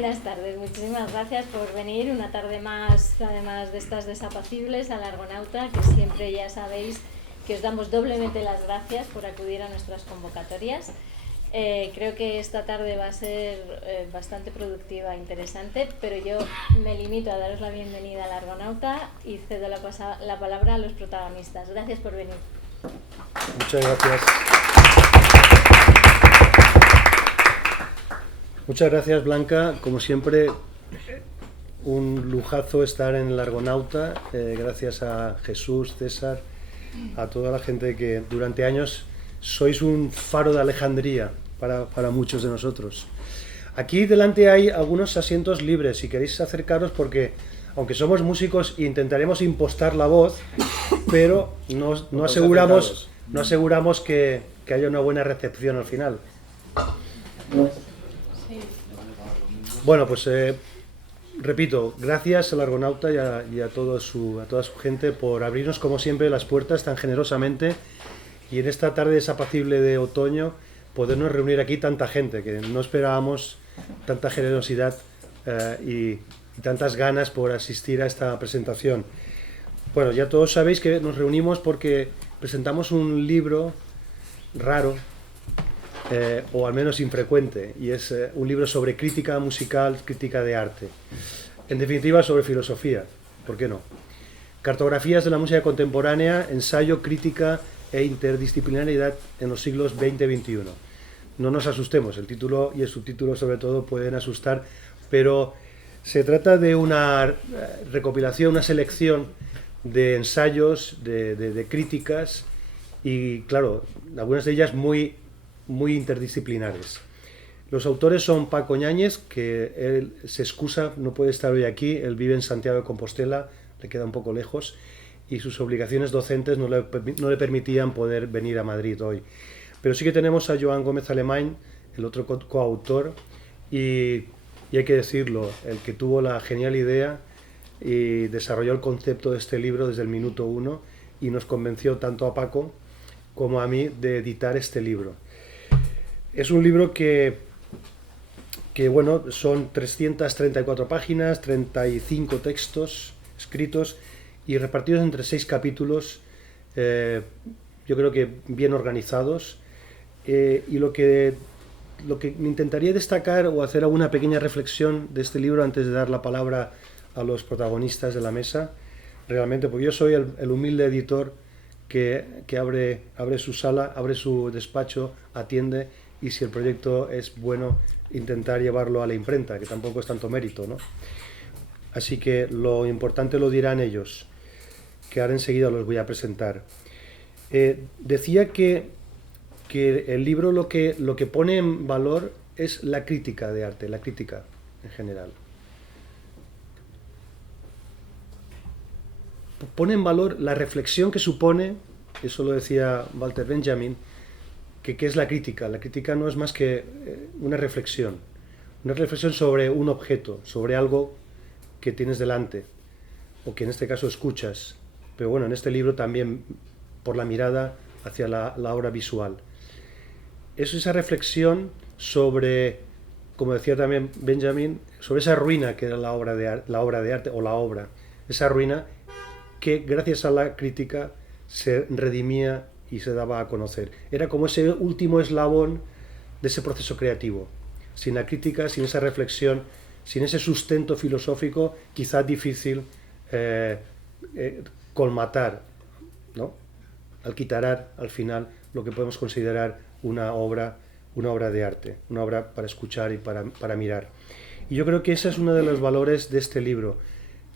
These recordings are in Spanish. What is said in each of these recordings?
Buenas tardes, muchísimas gracias por venir una tarde más, además de estas desapacibles, al Argonauta, que siempre ya sabéis que os damos doblemente las gracias por acudir a nuestras convocatorias. Creo que esta tarde va a ser bastante productiva e interesante, pero yo me limito a daros la bienvenida al Argonauta y cedo la palabra a los protagonistas. Gracias por venir. Muchas gracias. Muchas gracias, Blanca. Como siempre, un lujazo estar en el Argonauta. Gracias a Jesús, César, a toda la gente que durante años sois un faro de Alejandría para muchos de nosotros. Aquí delante hay algunos asientos libres, si queréis acercaros, porque aunque somos músicos intentaremos impostar la voz, pero no aseguramos que haya una buena recepción al final. Bueno, pues repito, gracias al Argonauta y a toda su gente por abrirnos como siempre las puertas tan generosamente, y en esta tarde desapacible de otoño podernos reunir aquí tanta gente, que no esperábamos tanta generosidad y tantas ganas por asistir a esta presentación. Bueno, ya todos sabéis que nos reunimos porque presentamos un libro raro, o al menos infrecuente, y es un libro sobre crítica musical, crítica de arte. En definitiva, sobre filosofía, ¿por qué no? Cartografías de la música contemporánea, ensayo, crítica e interdisciplinariedad en los siglos XX y XXI. No nos asustemos, el título y el subtítulo sobre todo pueden asustar, pero se trata de una recopilación, una selección de ensayos, de críticas, y claro, algunas de ellas muy interdisciplinares. Los autores son Paco Ñáñez, que él se excusa, no puede estar hoy aquí, él vive en Santiago de Compostela, le queda un poco lejos, y sus obligaciones docentes no le permitían poder venir a Madrid hoy. Pero sí que tenemos a Joan Gómez Alemany, el otro coautor, y hay que decirlo, el que tuvo la genial idea y desarrolló el concepto de este libro desde el minuto uno, y nos convenció tanto a Paco como a mí de editar este libro. Es un libro que bueno, son 334 páginas, 35 textos escritos y repartidos entre 6 capítulos, yo creo que bien organizados, y lo que me intentaría destacar o hacer alguna pequeña reflexión de este libro antes de dar la palabra a los protagonistas de la mesa, realmente, porque yo soy el humilde editor que abre su sala, abre su despacho, atiende, y si el proyecto es bueno, intentar llevarlo a la imprenta, que tampoco es tanto mérito, ¿no? Así que lo importante lo dirán ellos, que ahora enseguida los voy a presentar. Decía que el libro lo que pone en valor es la crítica de arte, la crítica en general. Pone en valor la reflexión que supone, eso lo decía Walter Benjamin, que es la crítica. La crítica no es más que una reflexión sobre un objeto, sobre algo que tienes delante, o que en este caso escuchas, pero bueno, en este libro también por la mirada hacia la obra visual. Es esa reflexión sobre, como decía también Benjamin, sobre esa ruina que era la obra de arte, o la obra, esa ruina que gracias a la crítica se redimía y se daba a conocer. Era como ese último eslabón de ese proceso creativo. Sin la crítica, sin esa reflexión, sin ese sustento filosófico, quizá difícil colmatar, ¿no? Alquitarar al final lo que podemos considerar una obra de arte, una obra para escuchar y para mirar. Y yo creo que ese es uno de los valores de este libro,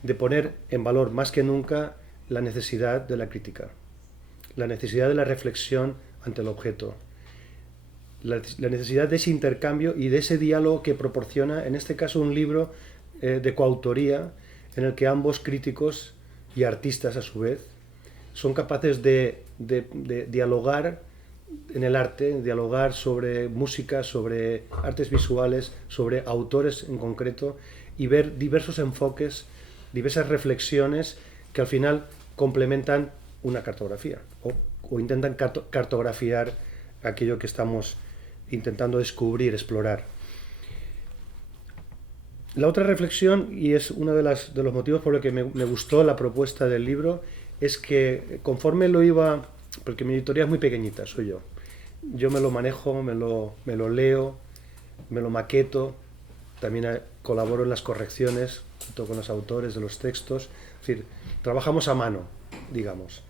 de poner en valor más que nunca la necesidad de la crítica, la necesidad de la reflexión ante el objeto, la necesidad de ese intercambio y de ese diálogo que proporciona, en este caso, un libro de coautoría en el que ambos críticos y artistas a su vez son capaces de dialogar en el arte, dialogar sobre música, sobre artes visuales, sobre autores en concreto, y ver diversos enfoques, diversas reflexiones que al final complementan una cartografía o intentan cartografiar aquello que estamos intentando descubrir, explorar. La otra reflexión, y es uno de los motivos por los que me gustó la propuesta del libro, es que conforme lo iba, porque mi editorial es muy pequeñita, soy yo me lo manejo, me lo leo, me lo maqueto, también colaboro en las correcciones junto con los autores de los textos, es decir, trabajamos a mano, digamos.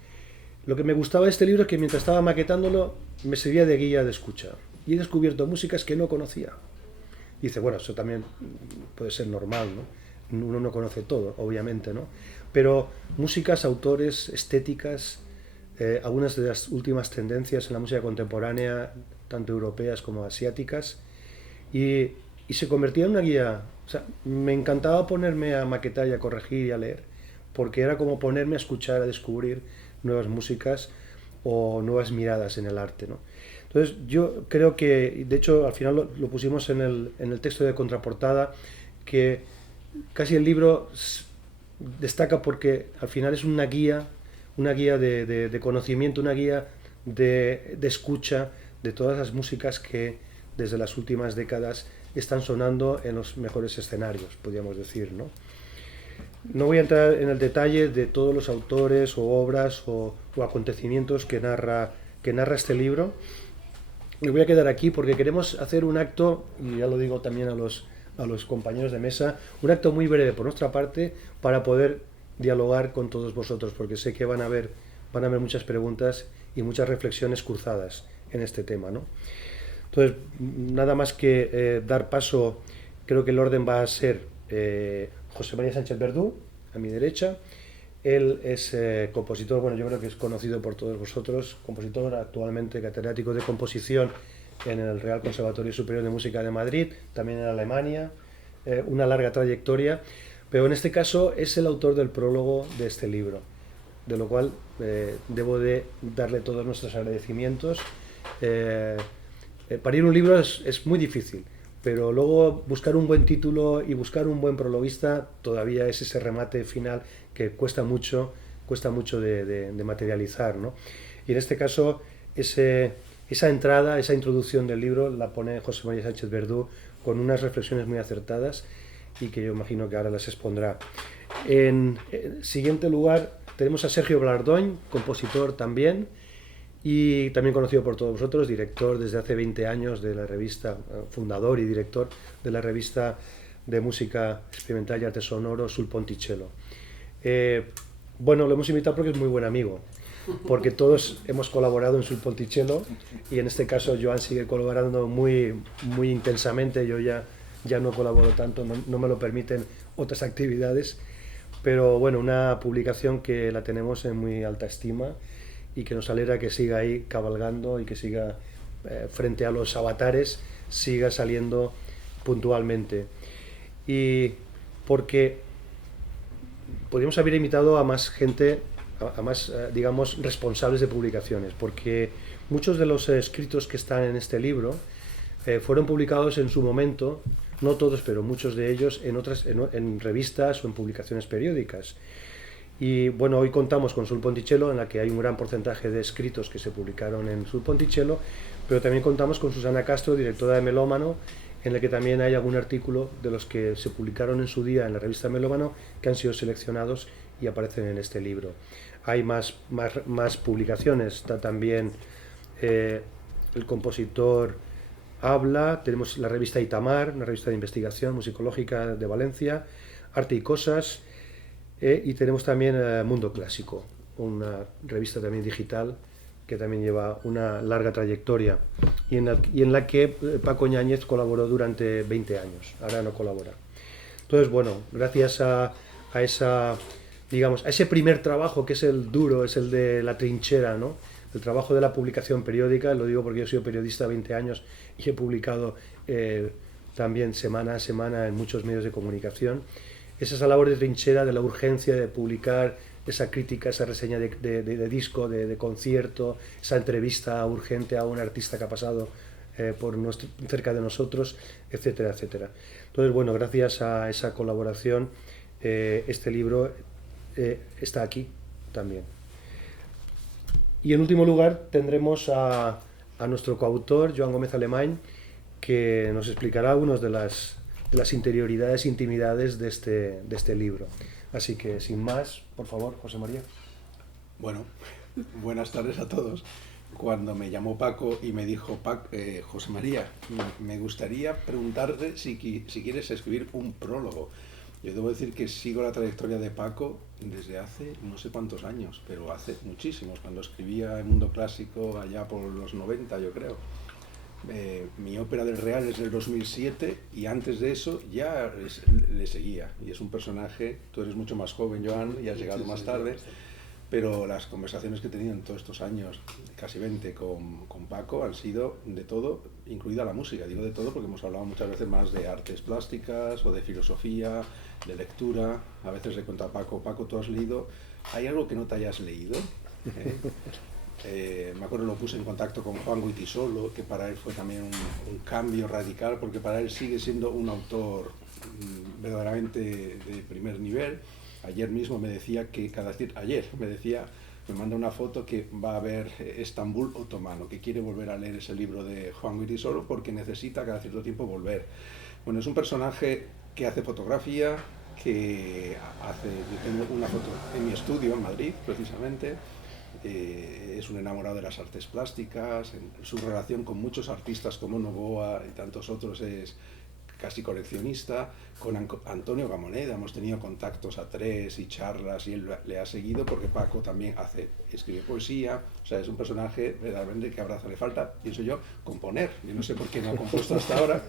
Lo que me gustaba de este libro es que mientras estaba maquetándolo me servía de guía de escucha y he descubierto músicas que no conocía. Y dice, bueno, eso también puede ser normal, ¿no? Uno no conoce todo, obviamente, ¿no? Pero músicas, autores, estéticas, algunas de las últimas tendencias en la música contemporánea, tanto europeas como asiáticas, y se convertía en una guía. O sea, me encantaba ponerme a maquetar y a corregir y a leer, porque era como ponerme a escuchar, a descubrir nuevas músicas o nuevas miradas en el arte, ¿no? Entonces yo creo que, de hecho al final lo pusimos en el texto de contraportada, que casi el libro destaca porque al final es una guía de conocimiento, una guía de escucha de todas las músicas que desde las últimas décadas están sonando en los mejores escenarios, podríamos decir, ¿no? No voy a entrar en el detalle de todos los autores o obras o acontecimientos que narra este libro. Me voy a quedar aquí porque queremos hacer un acto, y ya lo digo también a los compañeros de mesa, un acto muy breve por nuestra parte para poder dialogar con todos vosotros, porque sé que van a haber muchas preguntas y muchas reflexiones cruzadas en este tema, ¿no? Entonces, nada más que dar paso, creo que el orden va a ser José María Sánchez Verdú, a mi derecha. Él es compositor, bueno, yo creo que es conocido por todos vosotros, compositor actualmente catedrático de composición en el Real Conservatorio Superior de Música de Madrid, también en Alemania, una larga trayectoria, pero en este caso es el autor del prólogo de este libro, de lo cual debo de darle todos nuestros agradecimientos. Parir un libro es muy difícil, pero luego buscar un buen título y buscar un buen prologuista todavía es ese remate final que cuesta mucho de materializar, ¿no? Y en este caso esa entrada, esa introducción del libro la pone José María Sánchez Verdú con unas reflexiones muy acertadas y que yo imagino que ahora las expondrá. En siguiente lugar tenemos a Sergio Blardoñ, compositor también, y también conocido por todos vosotros, director desde hace 20 años de la revista, fundador y director de la revista de música experimental y arte sonoro Sul Ponticello. Bueno, lo hemos invitado porque es muy buen amigo, porque todos hemos colaborado en Sul Ponticello y en este caso Joan sigue colaborando muy intensamente. Yo ya no colaboro tanto, no me lo permiten otras actividades, pero bueno, una publicación que la tenemos en muy alta estima y que nos alegra que siga ahí cabalgando y que siga frente a los avatares, siga saliendo puntualmente. Y porque podríamos haber invitado a más gente, a más, digamos, responsables de publicaciones, porque muchos de los escritos que están en este libro fueron publicados en su momento, no todos, pero muchos de ellos en revistas o en publicaciones periódicas. Y bueno, hoy contamos con Sul Ponticello, en la que hay un gran porcentaje de escritos que se publicaron en Sul Ponticello, pero también contamos con Susana Castro, directora de Melómano, en la que también hay algún artículo de los que se publicaron en su día en la revista Melómano que han sido seleccionados y aparecen en este libro. Hay más publicaciones, está también el compositor Habla, tenemos la revista Itamar, una revista de investigación musicológica de Valencia, Arte y Cosas, y tenemos también Mundo Clásico, una revista también digital que también lleva una larga trayectoria y en la que Paco Ñáñez colaboró durante 20 años, ahora no colabora. Entonces, bueno, gracias a ese primer trabajo que es el duro, es el de la trinchera, ¿no? El trabajo de la publicación periódica, lo digo porque yo soy periodista 20 años y he publicado también semana a semana en muchos medios de comunicación. Es esa labor de trinchera, de la urgencia de publicar esa crítica, esa reseña de disco, de concierto, esa entrevista urgente a un artista que ha pasado cerca de nosotros, etcétera, etcétera. Entonces, bueno, gracias a esa colaboración, este libro está aquí también. Y en último lugar tendremos a nuestro coautor, Joan Gómez Alemany, que nos explicará algunas de las interioridades e intimidades de este libro. Así que, sin más, por favor, José María. Bueno, buenas tardes a todos. Cuando me llamó Paco y me dijo, José María, me gustaría preguntarte si quieres escribir un prólogo. Yo debo decir que sigo la trayectoria de Paco desde hace no sé cuántos años, pero hace muchísimos, cuando escribía en Mundo Clásico allá por los 90, yo creo. Mi ópera del Real es del 2007 y antes de eso ya le seguía. Y es un personaje, tú eres mucho más joven, Joan, y has llegado más tarde. Pero las conversaciones que he tenido en todos estos años, casi 20, con Paco, han sido de todo, incluida la música. Digo de todo porque hemos hablado muchas veces más de artes plásticas o de filosofía, de lectura. A veces le cuento a Paco, ¿tú has leído? ¿Hay algo que no te hayas leído? Me acuerdo, lo puse en contacto con Juan Goytisolo, que para él fue también un cambio radical, porque para él sigue siendo un autor verdaderamente de primer nivel. Ayer mismo me decía que me manda una foto que va a ver Estambul otomano, que quiere volver a leer ese libro de Juan Goytisolo porque necesita cada cierto tiempo volver. Bueno, es un personaje que hace fotografía, yo tengo una foto en mi estudio en Madrid, precisamente. Es un enamorado de las artes plásticas, su relación con muchos artistas como Novoa y tantos otros es casi coleccionista. Con Antonio Gamoneda hemos tenido contactos a tres y charlas y él le ha seguido porque Paco también escribe poesía, o sea, es un personaje verdaderamente que abraza. Le falta, pienso yo, componer. Yo no sé por qué no ha compuesto hasta ahora,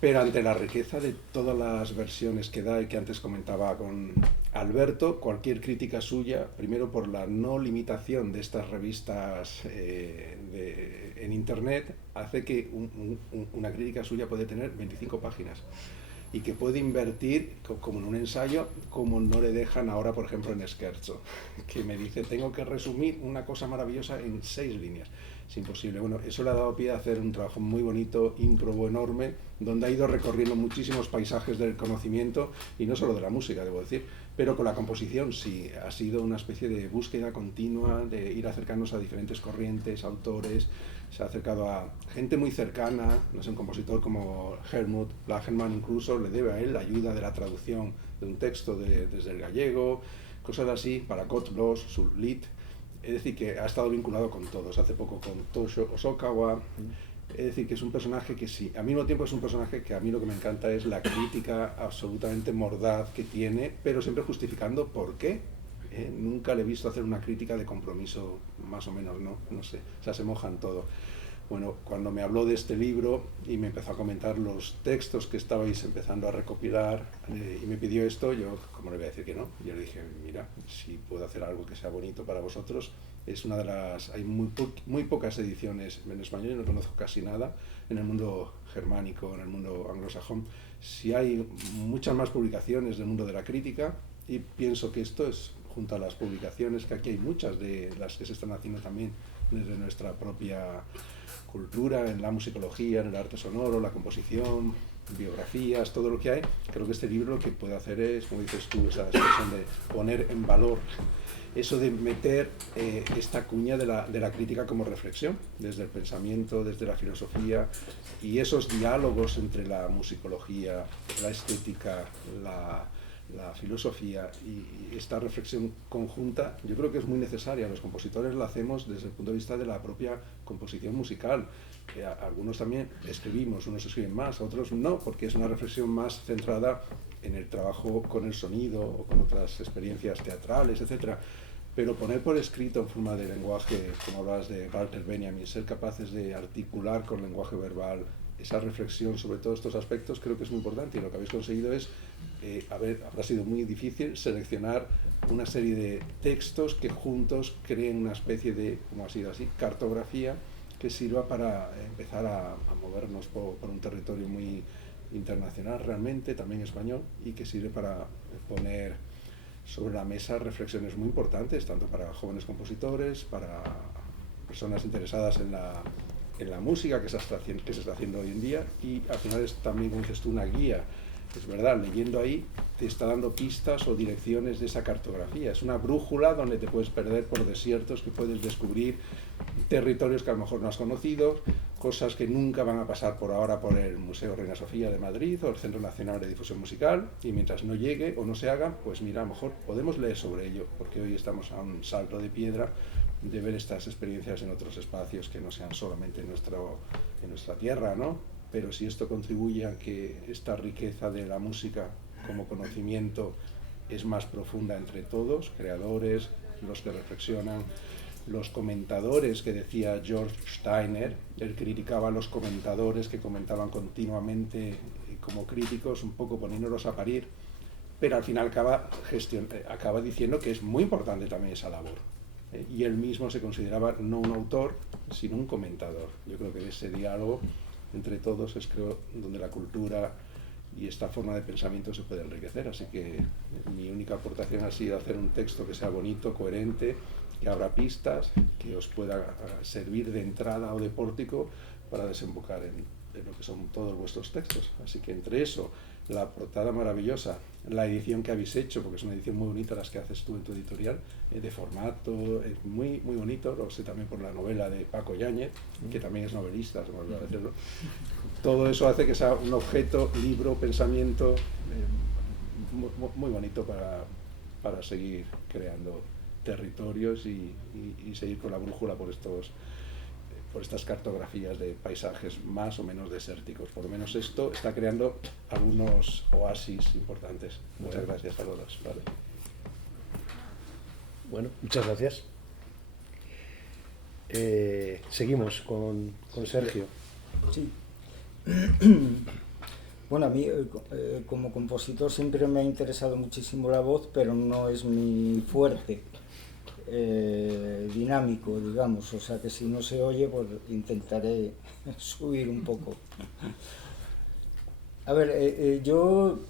pero ante la riqueza de todas las versiones que da y que antes comentaba con Alberto, cualquier crítica suya, primero por la no limitación de estas revistas en internet, hace que una crítica suya puede tener 25 páginas y que puede invertir como en un ensayo, como no le dejan ahora, por ejemplo, en Scherzo, que me dice, tengo que resumir una cosa maravillosa en 6 líneas. Es imposible. Bueno, eso le ha dado pie a hacer un trabajo muy bonito, ímprobo, enorme, donde ha ido recorriendo muchísimos paisajes del conocimiento, y no solo de la música, debo decir, pero con la composición sí, ha sido una especie de búsqueda continua, de ir acercándonos a diferentes corrientes, autores. Se ha acercado a gente muy cercana, no sé, un compositor como Helmut Lagerman incluso le debe a él la ayuda de la traducción de un texto desde el gallego, cosas así, para Kotblos, Sulit. Es decir, que ha estado vinculado con todos, hace poco con Toshio Osokawa. Es decir, que es un personaje que sí, al mismo tiempo es un personaje que a mí lo que me encanta es la crítica absolutamente mordaz que tiene, pero siempre justificando por qué. Nunca le he visto hacer una crítica de compromiso, más o menos, no sé, o sea, se mojan todo. Bueno, cuando me habló de este libro y me empezó a comentar los textos que estabais empezando a recopilar y me pidió esto, yo, ¿cómo le voy a decir que no? Yo le dije, mira, si puedo hacer algo que sea bonito para vosotros. Es una de las, hay muy pocas ediciones en español, yo no conozco casi nada en el mundo germánico, en el mundo anglosajón. Sí hay muchas más publicaciones del mundo de la crítica, y pienso que esto es, junto a las publicaciones, que aquí hay muchas de las que se están haciendo también desde nuestra propia cultura, en la musicología, en el arte sonoro, la composición, biografías, todo lo que hay. Creo que este libro lo que puede hacer es, como dices tú, esa expresión de poner en valor, eso de meter esta cuña de la crítica como reflexión, desde el pensamiento, desde la filosofía, y esos diálogos entre la musicología, la estética, la filosofía y esta reflexión conjunta, yo creo que es muy necesaria. Los compositores la hacemos desde el punto de vista de la propia composición musical. Algunos también escribimos, unos escriben más, otros no, porque es una reflexión más centrada en el trabajo con el sonido o con otras experiencias teatrales, etc. Pero poner por escrito en forma de lenguaje, como hablabas de Walter Benjamin, ser capaces de articular con lenguaje verbal esa reflexión sobre todos estos aspectos, creo que es muy importante, y lo que habéis conseguido es, habrá sido muy difícil seleccionar una serie de textos que juntos creen una especie de, como ha sido así, cartografía que sirva para empezar a movernos por un territorio muy internacional realmente, también español, y que sirve para poner sobre la mesa reflexiones muy importantes, tanto para jóvenes compositores, para personas interesadas en la música que se está haciendo hoy en día, y al final es también, como dices tú, una guía. Es verdad, leyendo ahí te está dando pistas o direcciones de esa cartografía. Es una brújula donde te puedes perder por desiertos que puedes descubrir territorios que a lo mejor no has conocido, cosas que nunca van a pasar por ahora por el Museo Reina Sofía de Madrid o el Centro Nacional de Difusión Musical, y mientras no llegue o no se haga, pues mira, a lo mejor podemos leer sobre ello, porque hoy estamos a un salto de piedra de ver estas experiencias en otros espacios que no sean solamente en nuestra tierra, ¿no? Pero si esto contribuye a que esta riqueza de la música como conocimiento es más profunda entre todos, creadores, los que reflexionan, los comentadores que decía George Steiner, él criticaba a los comentadores que comentaban continuamente como críticos, un poco poniéndolos a parir, pero al final acaba diciendo que es muy importante también esa labor. Y él mismo se consideraba no un autor, sino un comentador. Yo creo que ese diálogo entre todos es, creo, donde la cultura y esta forma de pensamiento se puede enriquecer. Así que mi única aportación ha sido hacer un texto que sea bonito, coherente, que abra pistas, que os pueda servir de entrada o de pórtico para desembocar en lo que son todos vuestros textos. Así que entre eso, la portada maravillosa, la edición que habéis hecho, porque es una edición muy bonita las que haces tú en tu editorial, de formato, es muy, muy bonito, lo sé también por la novela de Paco Yáñez, que también es novelista, se me olvidó decirlo. Todo eso hace que sea un objeto, libro, pensamiento muy bonito para seguir creando territorios y seguir con la brújula por estas cartografías de paisajes más o menos desérticos. Por lo menos esto está creando algunos oasis importantes. Muchas gracias a todos. Vale. Bueno, muchas gracias. Seguimos con Sergio. Sí. Bueno, a mí como compositor siempre me ha interesado muchísimo la voz, pero no es mi fuerte. Dinámico, digamos, o sea que si no se oye, pues intentaré subir un poco. A ver, yo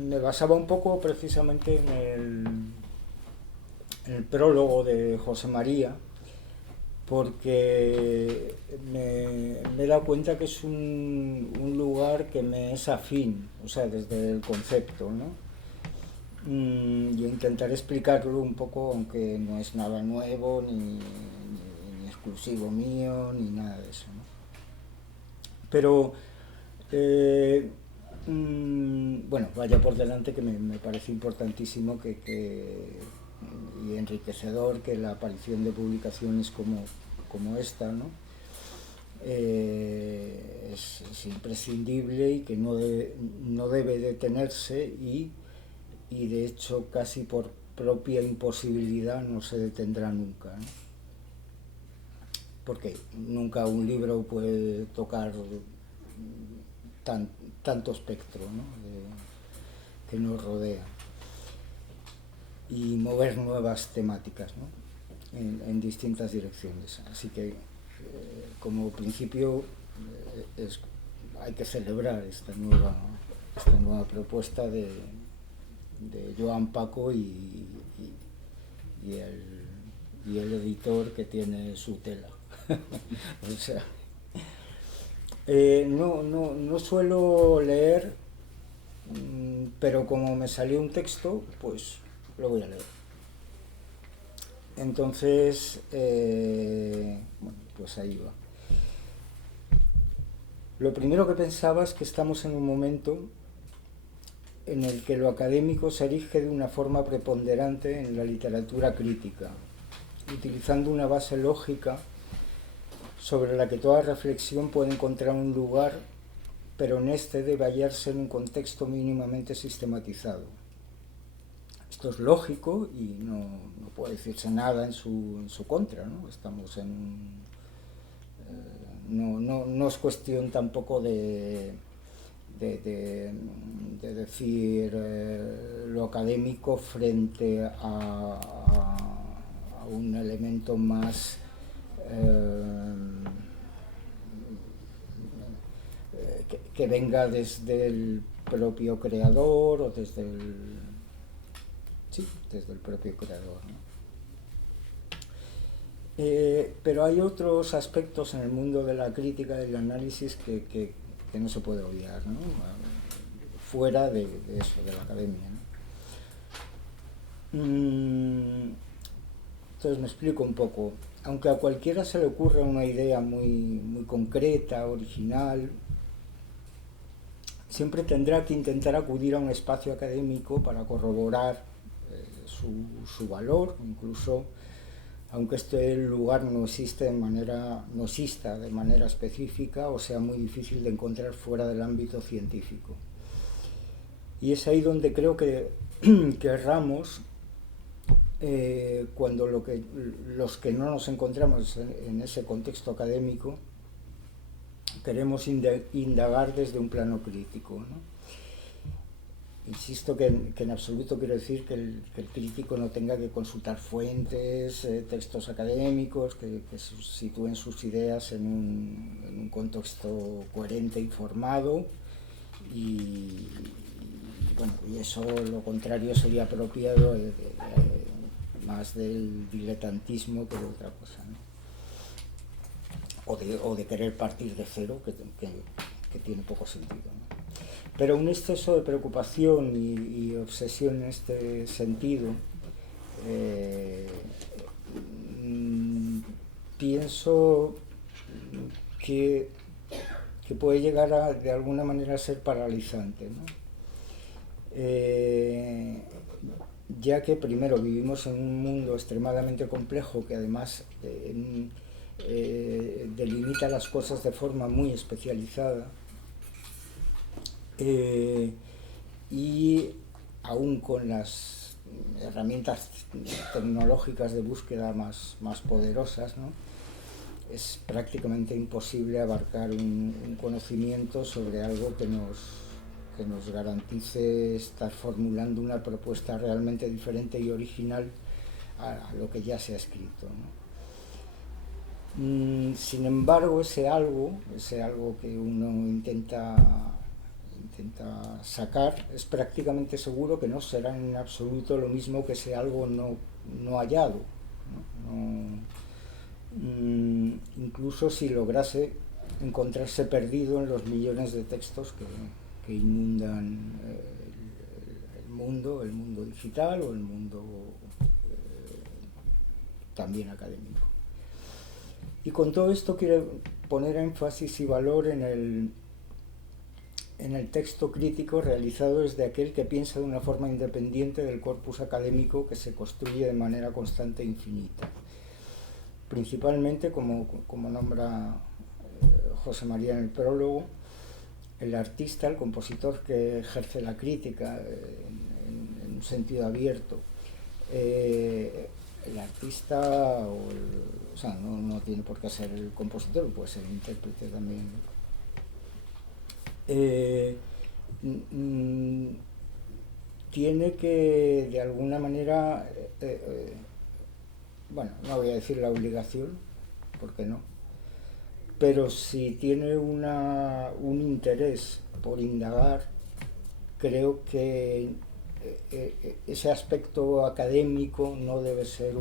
me basaba un poco precisamente en el prólogo de José María, porque me he dado cuenta que es un lugar que me es afín, o sea, desde el concepto, ¿no? Y intentaré explicarlo un poco, aunque no es nada nuevo, ni exclusivo mío, ni nada de eso, ¿no? Pero, bueno, vaya por delante que me parece importantísimo y enriquecedor que la aparición de publicaciones como esta, ¿no? Es imprescindible y que no debe detenerse y de hecho casi por propia imposibilidad no se detendrá nunca, ¿no? Porque nunca un libro puede tocar tanto espectro, ¿no? Que nos rodea y mover nuevas temáticas, ¿no? en distintas direcciones. Así que como principio hay que celebrar esta nueva propuesta de Joan Paco y el editor que tiene su tela. O sea, no suelo leer, pero como me salió un texto, pues lo voy a leer. Entonces, bueno, pues ahí va. Lo primero que pensaba es que estamos en un momento en el que lo académico se erige de una forma preponderante en la literatura crítica, utilizando una base lógica sobre la que toda reflexión puede encontrar un lugar, pero en este debe hallarse en un contexto mínimamente sistematizado. Esto es lógico y no puede decirse nada en su contra, ¿no? Estamos no es cuestión tampoco de decir lo académico frente a un elemento más que venga desde el propio creador o desde el propio creador, ¿no? Pero hay otros aspectos en el mundo de la crítica y del análisis que no se puede obviar, ¿no? Fuera de eso, de la academia, ¿no? Entonces me explico un poco. Aunque a cualquiera se le ocurra una idea muy concreta, original, siempre tendrá que intentar acudir a un espacio académico para corroborar su valor, incluso aunque este lugar no exista de manera específica o sea muy difícil de encontrar fuera del ámbito científico. Y es ahí donde creo que erramos cuando los que no nos encontramos en ese contexto académico queremos indagar desde un plano crítico, ¿no? Insisto que en absoluto quiero decir que el crítico no tenga que consultar fuentes, textos académicos, que sitúen sus ideas en un contexto coherente y formado, y eso lo contrario sería apropiado más del diletantismo que de otra cosa, ¿no? O de querer partir de cero, que tiene poco sentido, ¿no? Pero un exceso de preocupación y obsesión en este sentido, pienso que puede llegar de alguna manera a ser paralizante, ¿no? Ya que primero vivimos en un mundo extremadamente complejo que además delimita las cosas de forma muy especializada, y aún con las herramientas tecnológicas de búsqueda más poderosas, ¿no? Es prácticamente imposible abarcar un conocimiento sobre algo que nos garantice estar formulando una propuesta realmente diferente y original a lo que ya se ha escrito, ¿no? Sin embargo, ese algo que uno intenta sacar, es prácticamente seguro que no será en absoluto lo mismo que ese algo no hallado, ¿no? Incluso si lograse encontrarse perdido en los millones de textos que inundan el mundo digital o el mundo también académico. Y con todo esto quiero poner énfasis y valor en el texto crítico realizado desde aquel que piensa de una forma independiente del corpus académico que se construye de manera constante e infinita. Principalmente, como nombra José María en el prólogo, el artista, el compositor que ejerce la crítica en un sentido abierto. El artista, no tiene por qué ser el compositor, puede ser el intérprete también. Tiene que, de alguna manera, no voy a decir la obligación, porque no, pero si tiene un interés por indagar, creo que ese aspecto académico no debe ser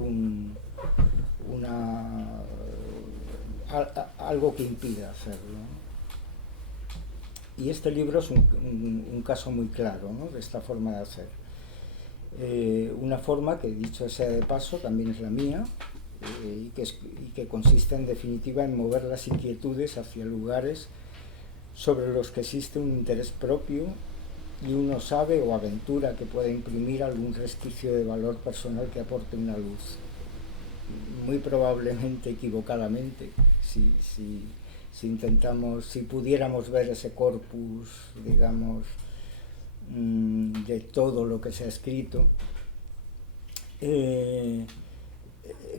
algo que impida hacerlo. Y este libro es un caso muy claro, ¿no?, de esta forma de hacer. Una forma que, dicho sea de paso, también es la mía, y que consiste en definitiva en mover las inquietudes hacia lugares sobre los que existe un interés propio y uno sabe o aventura que pueda imprimir algún resquicio de valor personal que aporte una luz. Muy probablemente equivocadamente, si pudiéramos ver ese corpus, digamos, de todo lo que se ha escrito,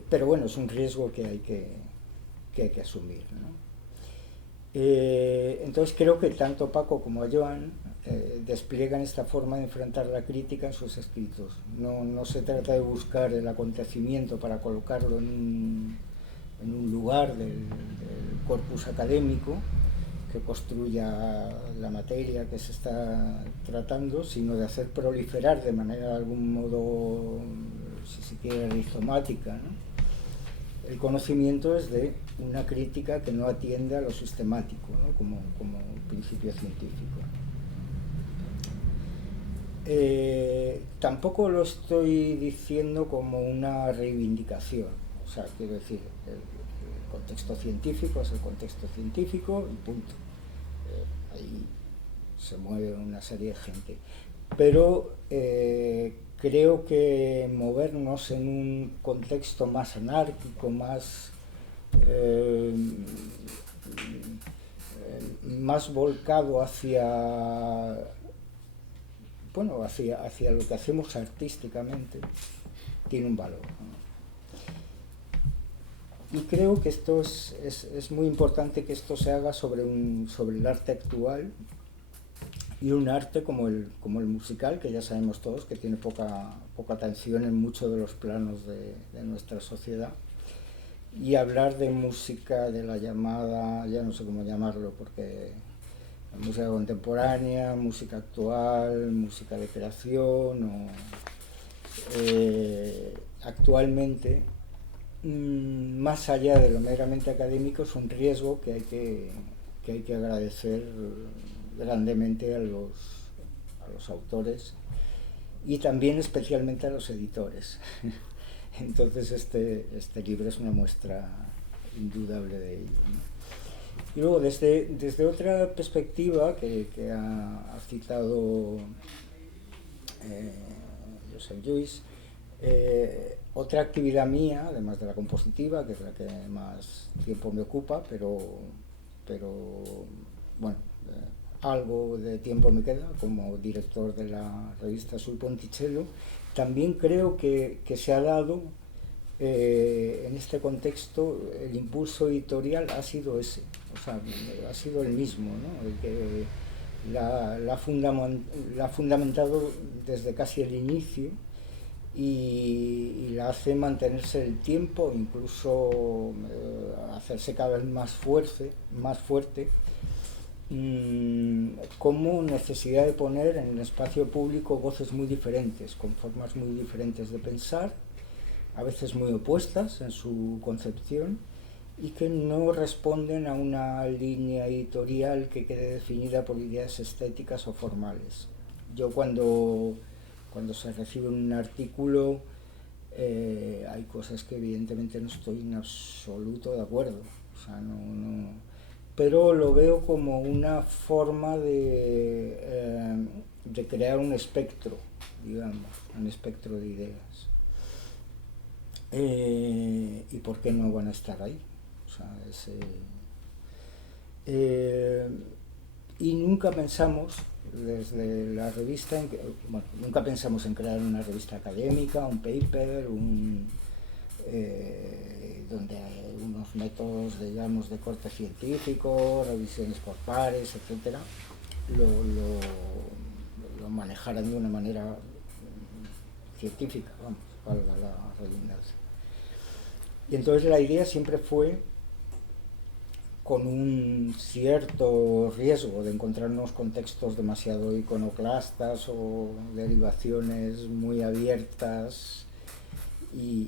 pero bueno, es un riesgo que hay que asumir, ¿no? Entonces creo que tanto Paco como Joan despliegan esta forma de enfrentar la crítica en sus escritos. No se trata de buscar el acontecimiento para colocarlo en un lugar del corpus académico que construya la materia que se está tratando, sino de hacer proliferar de manera de algún modo, si se quiere, rizomática, ¿no?, el conocimiento desde una crítica que no atiende a lo sistemático, ¿no?, como principio científico. Tampoco lo estoy diciendo como una reivindicación, o sea, quiero decir, el contexto científico es el contexto científico y punto. Ahí se mueve una serie de gente. Pero creo que movernos en un contexto más anárquico, más volcado hacia, bueno, hacia lo que hacemos artísticamente, tiene un valor, ¿no? Y creo que esto es muy importante que esto se haga sobre el arte actual, y un arte como el musical, que ya sabemos todos que tiene poca atención en muchos de los planos de nuestra sociedad, y hablar de música, de la llamada, ya no sé cómo llamarlo, porque música contemporánea, música actual, música de creación, actualmente, más allá de lo meramente académico, es un riesgo que hay que agradecer grandemente a los autores y también especialmente a los editores. Entonces este libro es una muestra indudable de ello, ¿no? Y luego desde otra perspectiva que ha citado Josep Lluís, otra actividad mía, además de la compositiva, que es la que más tiempo me ocupa, pero bueno, algo de tiempo me queda como director de la revista Sul Ponticello. También creo que se ha dado en este contexto, el impulso editorial ha sido ese, o sea, ha sido el mismo, ¿no? El que la ha fundamentado desde casi el inicio y la hace mantenerse el tiempo, incluso hacerse cada vez más fuerte, como necesidad de poner en el espacio público voces muy diferentes, con formas muy diferentes de pensar, a veces muy opuestas en su concepción, y que no responden a una línea editorial que quede definida por ideas estéticas o formales. Yo cuando se recibe un artículo, hay cosas que evidentemente no estoy en absoluto de acuerdo, o sea, no, pero lo veo como una forma de crear un espectro, digamos, un espectro de ideas. ¿Y por qué no van a estar ahí? O sea, y nunca pensamos desde la revista, nunca pensamos en crear una revista académica, un paper, donde hay unos métodos, digamos, de corte científico, revisiones por pares, etcétera, lo manejaran de una manera científica, vamos, valga la redundancia. Y entonces la idea siempre fue, con un cierto riesgo de encontrarnos contextos demasiado iconoclastas o derivaciones muy abiertas y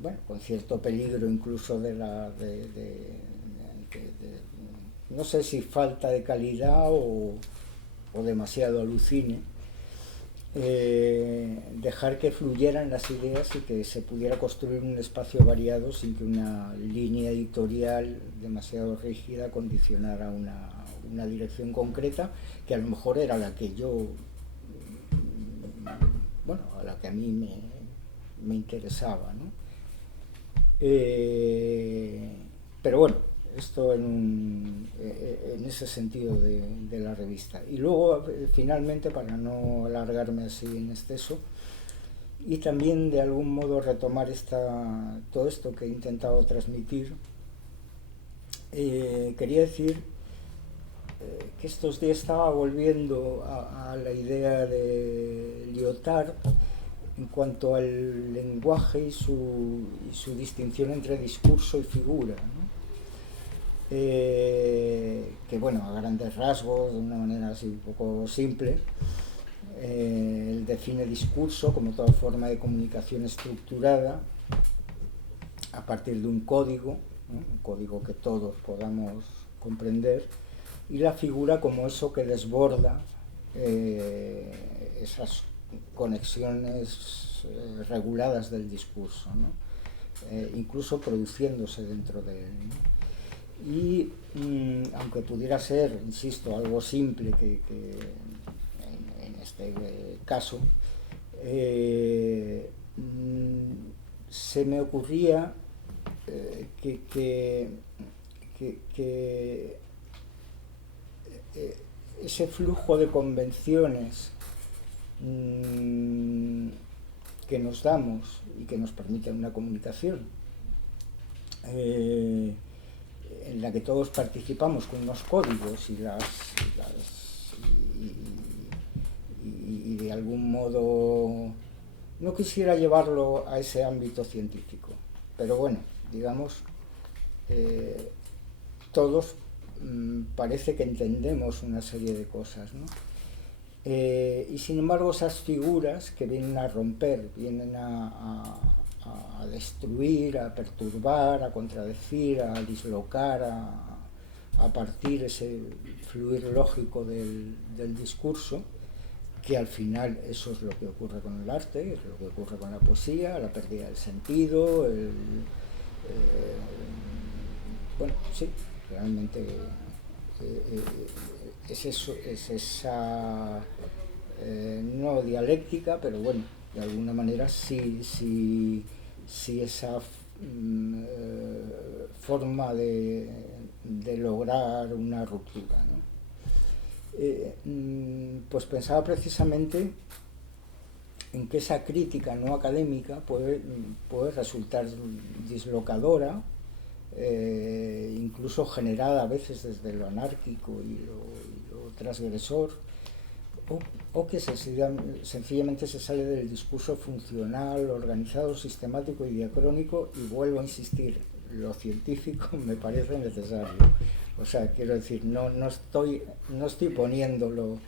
bueno, con cierto peligro incluso de no sé si falta de calidad o demasiado alucine, dejar que fluyeran las ideas y que se pudiera construir un espacio variado sin que una línea editorial demasiado rígida condicionara una dirección concreta, que a lo mejor era la que yo, bueno, a la que a mí me interesaba, ¿no? Pero bueno, esto en ese sentido de la revista. Y luego, finalmente, para no alargarme así en exceso, y también de algún modo retomar todo esto que he intentado transmitir, quería decir que estos días estaba volviendo a la idea de Lyotard en cuanto al lenguaje y su distinción entre discurso y figura, ¿no? Que bueno, a grandes rasgos, de una manera así un poco simple, él define discurso como toda forma de comunicación estructurada a partir de un código, ¿no? Un código que todos podamos comprender, y la figura como eso que desborda esas conexiones reguladas del discurso, ¿no? Incluso produciéndose dentro de él, ¿no? Y aunque pudiera ser, insisto, algo simple que en este caso, se me ocurría que ese flujo de convenciones que nos damos y que nos permiten una comunicación en la que todos participamos con unos códigos y de algún modo no quisiera llevarlo a ese ámbito científico, pero bueno, digamos, todos parece que entendemos una serie de cosas, ¿no? Y sin embargo esas figuras que vienen a romper, vienen a destruir, a perturbar, a contradecir, a dislocar, a partir ese fluir lógico del discurso, que al final eso es lo que ocurre con el arte, es lo que ocurre con la poesía, la pérdida del sentido, bueno, sí, realmente es eso, es esa no dialéctica, pero bueno, de alguna manera sí esa forma de lograr una ruptura, ¿no? Pues pensaba precisamente en que esa crítica no académica puede resultar dislocadora, incluso generada a veces desde lo anárquico y lo transgresor, o que sencillamente se sale del discurso funcional, organizado, sistemático y diacrónico, y vuelvo a insistir, lo científico me parece necesario. O sea, quiero decir, no estoy poniéndolo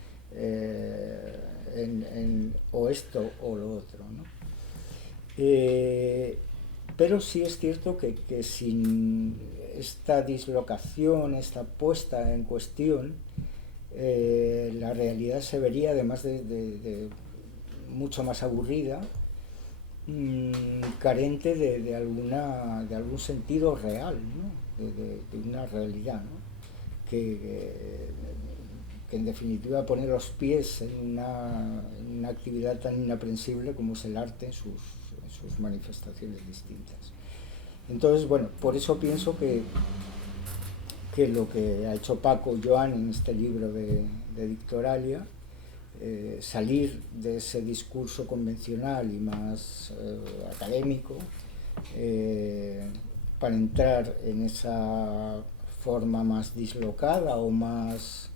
en o esto o lo otro, ¿no? Pero sí es cierto que sin esta dislocación, esta puesta en cuestión, la realidad se vería, además de mucho más aburrida, carente de algún sentido real, ¿no? de una realidad, ¿no? que en definitiva pone los pies en una actividad tan inaprensible como es el arte en sus manifestaciones distintas. Entonces, bueno, por eso pienso que lo que ha hecho Paco Joan en este libro de Dictoralia, salir de ese discurso convencional y más académico, para entrar en esa forma más dislocada o más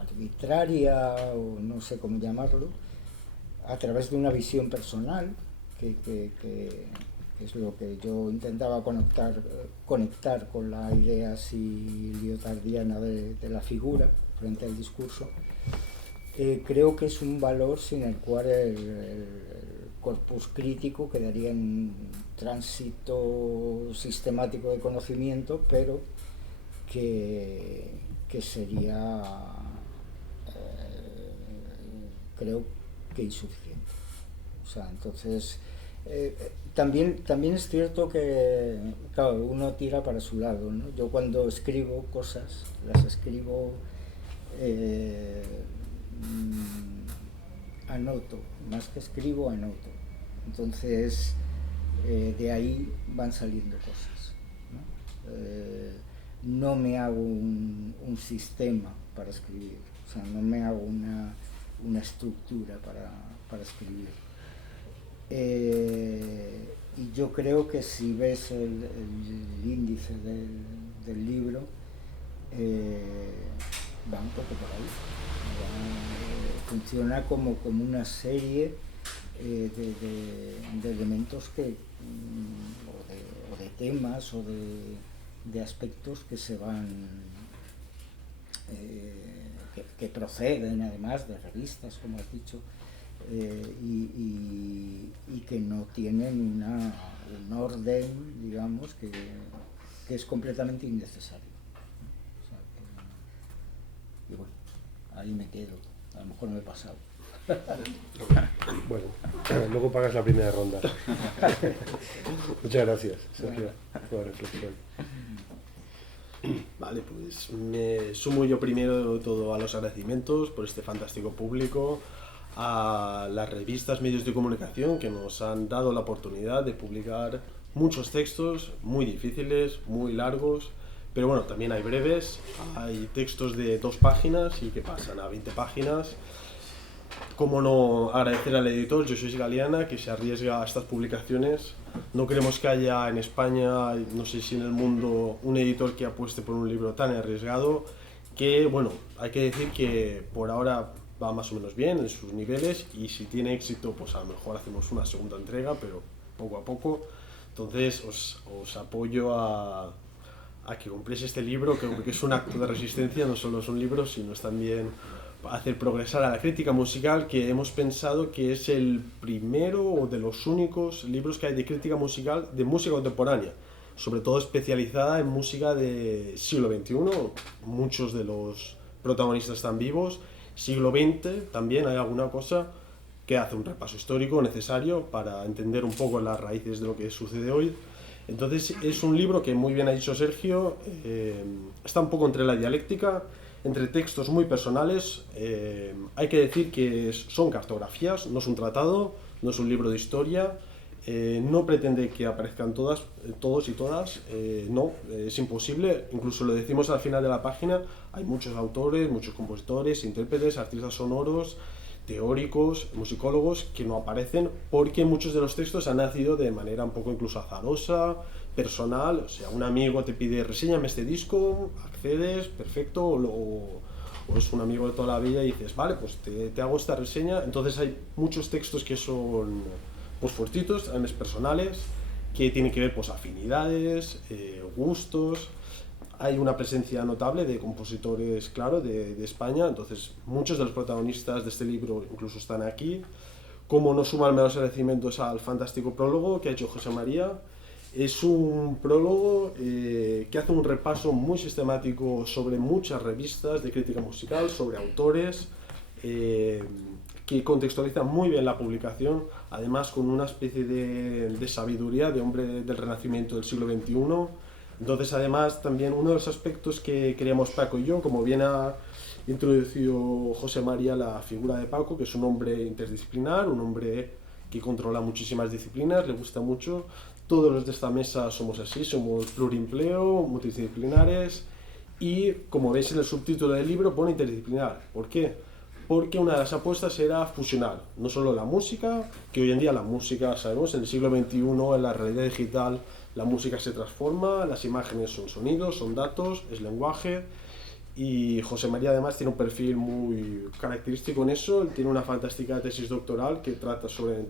arbitraria, o no sé cómo llamarlo, a través de una visión personal, que es lo que yo intentaba conectar con la idea así lyotardiana de la figura frente al discurso. Creo que es un valor sin el cual el corpus crítico quedaría en tránsito sistemático de conocimiento, pero que sería, creo que insuficiente. O sea, entonces, también es cierto que, claro, uno tira para su lado, ¿no? Yo cuando escribo cosas, las escribo, anoto, más que escribo, anoto. Entonces, de ahí van saliendo cosas, ¿no? No me hago un sistema para escribir, o sea, no me hago una estructura para escribir. Y yo creo que si ves el índice del libro, va un poco por ahí. Funciona como una serie de elementos o de temas o de aspectos que se van que proceden además de revistas, como has dicho, y que no tienen un orden, digamos, que es completamente innecesario. O sea, Y bueno, ahí me quedo. A lo mejor me he pasado. Bueno, luego pagas la primera ronda. Muchas gracias, Sergio, por la reflexión. Vale, pues me sumo yo primero de todo a los agradecimientos por este fantástico público, a las revistas, medios de comunicación que nos han dado la oportunidad de publicar muchos textos muy difíciles, muy largos, pero bueno, también hay breves, hay textos de 2 páginas y que pasan a 20 páginas. Cómo no agradecer al editor José Galeana, que se arriesga a estas publicaciones. No queremos que haya en España, no sé si en el mundo, un editor que apueste por un libro tan arriesgado, que bueno, hay que decir que por ahora va más o menos bien en sus niveles, y si tiene éxito pues a lo mejor hacemos una segunda entrega, pero poco a poco. Entonces os apoyo a que compréis este libro, que es un acto de resistencia, no solo es un libro, sino es también hacer progresar a la crítica musical, que hemos pensado que es el primero o de los únicos libros que hay de crítica musical de música contemporánea, sobre todo especializada en música de siglo XXI. Muchos de los protagonistas están vivos. Siglo XX también hay alguna cosa que hace un repaso histórico necesario para entender un poco las raíces de lo que sucede hoy. Entonces es un libro que, muy bien ha dicho Sergio, está un poco entre la dialéctica, entre textos muy personales. Hay que decir que son cartografías, no es un tratado, no es un libro de historia, no pretende que aparezcan todos y todas, no, es imposible. Incluso lo decimos al final de la página, hay muchos autores, muchos compositores, intérpretes, artistas sonoros, teóricos, musicólogos que no aparecen, porque muchos de los textos han nacido de manera un poco incluso azarosa, personal. O sea, un amigo te pide reséñame este disco, accedes, perfecto, o es un amigo de toda la vida y dices, vale, pues te hago esta reseña. Entonces hay muchos textos que son pues fuertitos, también personales, que tienen que ver pues afinidades, gustos. Hay una presencia notable de compositores, claro, de España. Entonces muchos de los protagonistas de este libro incluso están aquí. Como no sumarme a los agradecimientos al fantástico prólogo que ha hecho José María. Es un prólogo que hace un repaso muy sistemático sobre muchas revistas de crítica musical, sobre autores, que contextualiza muy bien la publicación, además con una especie de sabiduría de hombre del Renacimiento del siglo XXI. Entonces, además, también uno de los aspectos que queríamos Paco y yo, como bien ha introducido José María, la figura de Paco, que es un hombre interdisciplinar, un hombre que controla muchísimas disciplinas, le gusta mucho. Todos los de esta mesa somos así, somos plurimpleo, multidisciplinares, y como veis en el subtítulo del libro pone interdisciplinar. ¿Por qué? Porque una de las apuestas era fusionar no solo la música, que hoy en día la música, sabemos, en el siglo XXI, en la realidad digital, la música se transforma, las imágenes son sonidos, son datos, es lenguaje, y José María además tiene un perfil muy característico en eso. Él tiene una fantástica tesis doctoral que trata sobre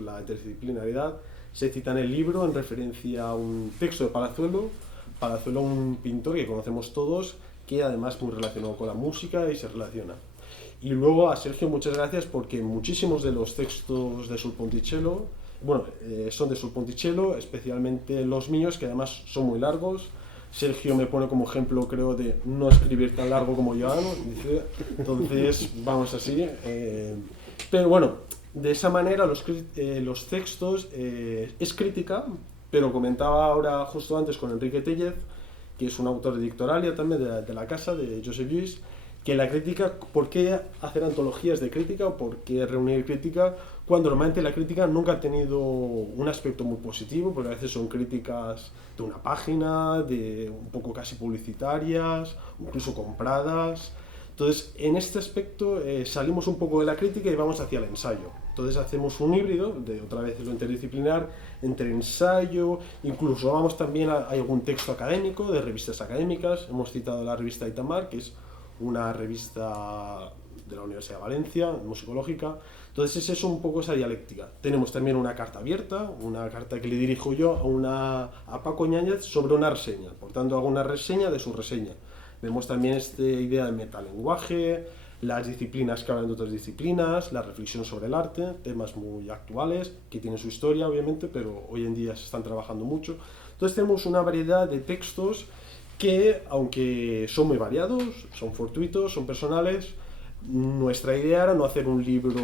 la interdisciplinaridad. Se cita en el libro en referencia a un texto de Palazuelo, un pintor que conocemos todos, que además es muy relacionado con la música y se relaciona. Y luego a Sergio, muchas gracias, porque muchísimos de los textos de Sul Ponticello, son de Sul Ponticello, especialmente los míos, que además son muy largos. Sergio me pone como ejemplo, creo, de no escribir tan largo como yo hago, dice. Entonces, vamos así. Pero bueno, de esa manera los textos es crítica, pero comentaba ahora justo antes con Enrique Tellez, que es un autor de Dictoralia también de la casa de Josep Lluís, que la crítica, ¿por qué hacer antologías de crítica o por qué reunir crítica cuando normalmente la crítica nunca ha tenido un aspecto muy positivo? Porque a veces son críticas de una página, de un poco casi publicitarias, incluso compradas. Entonces, en este aspecto salimos un poco de la crítica y vamos hacia el ensayo. Entonces hacemos un híbrido, de otra vez lo interdisciplinar, entre ensayo, incluso vamos también a algún texto académico, de revistas académicas. Hemos citado la revista Itamar, que es una revista de la Universidad de Valencia, musicológica. Entonces es un poco esa dialéctica. Tenemos también una carta abierta, una carta que le dirijo yo a Paco Ñáñez sobre una reseña. Por tanto, hago una reseña de su reseña. Vemos también esta idea de metalenguaje, las disciplinas que hablan de otras disciplinas, la reflexión sobre el arte, temas muy actuales, que tienen su historia obviamente, pero hoy en día se están trabajando mucho. Entonces tenemos una variedad de textos que, aunque son muy variados, son fortuitos, son personales, nuestra idea era no hacer un libro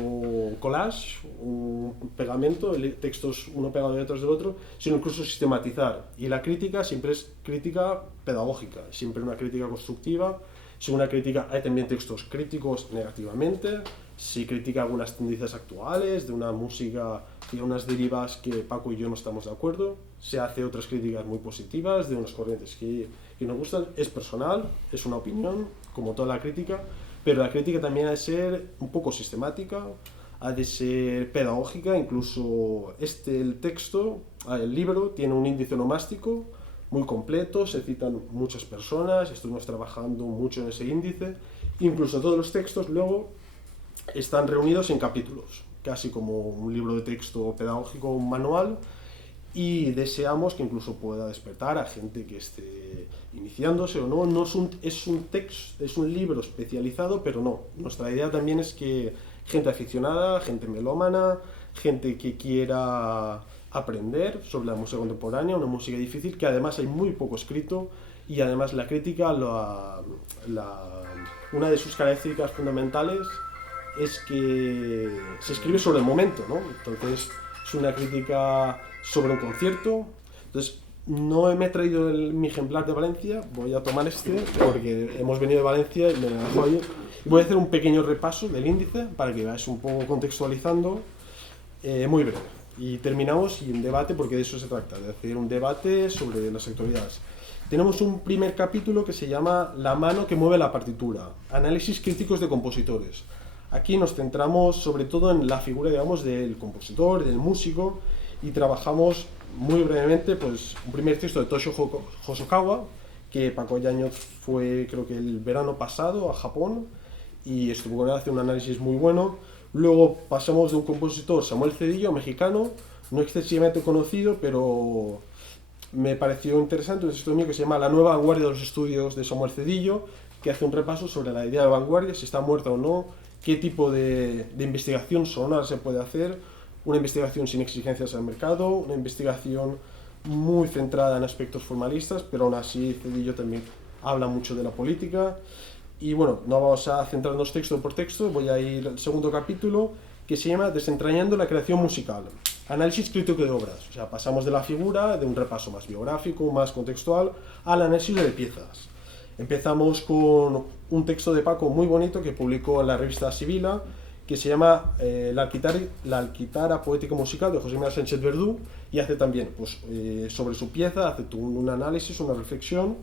collage, un pegamento, textos uno pegado detrás del otro, sino incluso sistematizar. Y la crítica siempre es crítica pedagógica, siempre una crítica constructiva. Si una crítica, hay también textos críticos negativamente, si critica algunas tendencias actuales, de una música y unas derivas que Paco y yo no estamos de acuerdo, se hace otras críticas muy positivas de unas corrientes que nos gustan. Es personal, es una opinión, como toda la crítica, pero la crítica también ha de ser un poco sistemática, ha de ser pedagógica. Incluso el texto, el libro, tiene un índice onomástico muy completo, se citan muchas personas, estuvimos trabajando mucho en ese índice. Incluso todos los textos luego están reunidos en capítulos, casi como un libro de texto pedagógico, un manual, y deseamos que incluso pueda despertar a gente que esté iniciándose o no. No es un libro especializado, pero no. Nuestra idea también es que gente aficionada, gente melómana, gente que quiera aprender sobre la música contemporánea, una música difícil, que además hay muy poco escrito, y además la crítica, una de sus características fundamentales es que se escribe sobre el momento, ¿no? Entonces es una crítica sobre un concierto. Entonces no me he traído mi ejemplar de Valencia, voy a tomar porque hemos venido de Valencia y me lo dejo ahí. Voy a hacer un pequeño repaso del índice para que veáis un poco contextualizando, muy breve. Y terminamos y un debate, porque de eso se trata, de hacer un debate sobre las actualidades. Tenemos un primer capítulo que se llama La mano que mueve la partitura, análisis críticos de compositores. Aquí nos centramos sobre todo en la figura, digamos, del compositor, del músico, y trabajamos muy brevemente pues, un primer texto de Toshio Hosokawa, que Paco Yáñez fue, creo que el verano pasado, a Japón, y estuvo con él, hace un análisis muy bueno. Luego pasamos de un compositor, Samuel Cedillo, mexicano, no excesivamente conocido, pero me pareció interesante, un texto mío que se llama La nueva vanguardia de los estudios de Samuel Cedillo, que hace un repaso sobre la idea de vanguardia, si está muerta o no, qué tipo de investigación sonora se puede hacer, una investigación sin exigencias al mercado, una investigación muy centrada en aspectos formalistas, pero aún así Cedillo también habla mucho de la política. Y bueno, no vamos a centrarnos texto por texto, voy a ir al segundo capítulo, que se llama Desentrañando la creación musical, análisis crítico de obras. O sea, pasamos de la figura, de un repaso más biográfico, más contextual, al análisis de piezas. Empezamos con un texto de Paco muy bonito que publicó en la revista Sibila, que se llama La Alquitara Poético Musical de José Manuel Sánchez Verdú, y hace también pues, sobre su pieza, hace un análisis, una reflexión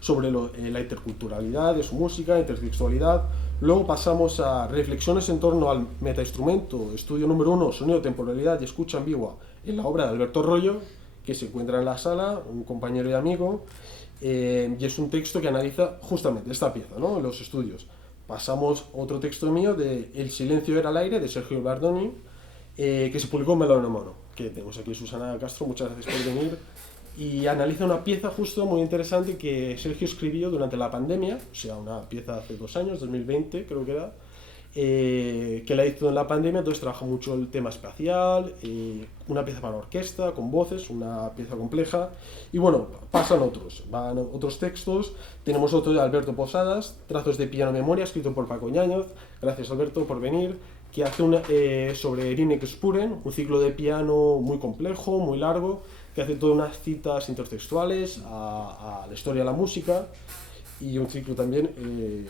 sobre la interculturalidad de su música, intertextualidad. Luego pasamos a reflexiones en torno al metainstrumento, estudio número 1, sonido, temporalidad y escucha ambigua, en la obra de Alberto Rollo, que se encuentra en la sala, un compañero y amigo, y es un texto que analiza justamente esta pieza, ¿no? Los estudios. Pasamos a otro texto mío de El silencio era el aire, de Sergio Bardoni, que se publicó en Melón en Mono, que tenemos aquí Susana Castro, muchas gracias por venir, y analiza una pieza justo muy interesante que Sergio escribió durante la pandemia, o sea, una pieza hace 2 años, 2020 creo que era, que la hizo en la pandemia. Entonces trabaja mucho el tema espacial, una pieza para orquesta, con voces, una pieza compleja, y bueno, van otros textos. Tenemos otro de Alberto Posadas, Trazos de piano memoria, escrito por Paco Yáñez, gracias Alberto por venir, que hace sobre Irinek Spuren, un ciclo de piano muy complejo, muy largo, que hace todas unas citas intertextuales a la historia de la música, y un ciclo también,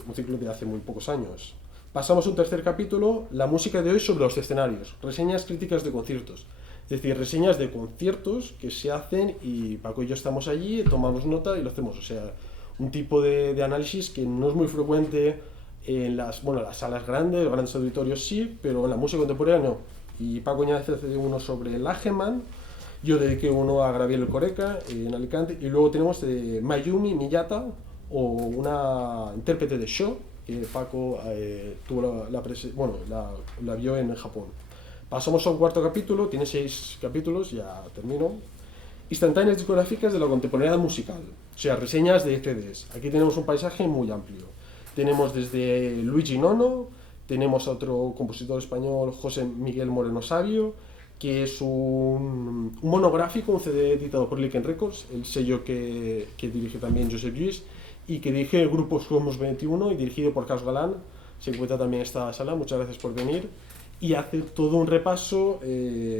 un ciclo de hace muy pocos años. Pasamos a un tercer capítulo, la música de hoy sobre los escenarios, reseñas críticas de conciertos, es decir, reseñas de conciertos que se hacen y Paco y yo estamos allí, tomamos nota y lo hacemos. O sea, un tipo de análisis que no es muy frecuente en las salas grandes auditorios sí, pero en la música contemporánea no. Y Paco ya hace uno sobre Lageman, yo dediqué uno a Gabriel Coreca en Alicante, y luego tenemos de Mayumi Miyata, o una intérprete de show, que Paco la vio en Japón. Pasamos a un cuarto capítulo, tiene 6 capítulos, ya termino. Instantáneas discográficas de la contemporaneidad musical, o sea, reseñas de CDs. Aquí tenemos un paisaje muy amplio. Tenemos desde Luigi Nono, tenemos a otro compositor español, José Miguel Moreno Sabio, que es un monográfico, un CD editado por Lycan Records, el sello que dirige también Josep Lluís, y que dirige el grupo Somos 21 y dirigido por Carlos Galán. Se encuentra también en esta sala, muchas gracias por venir. Y hace todo un repaso,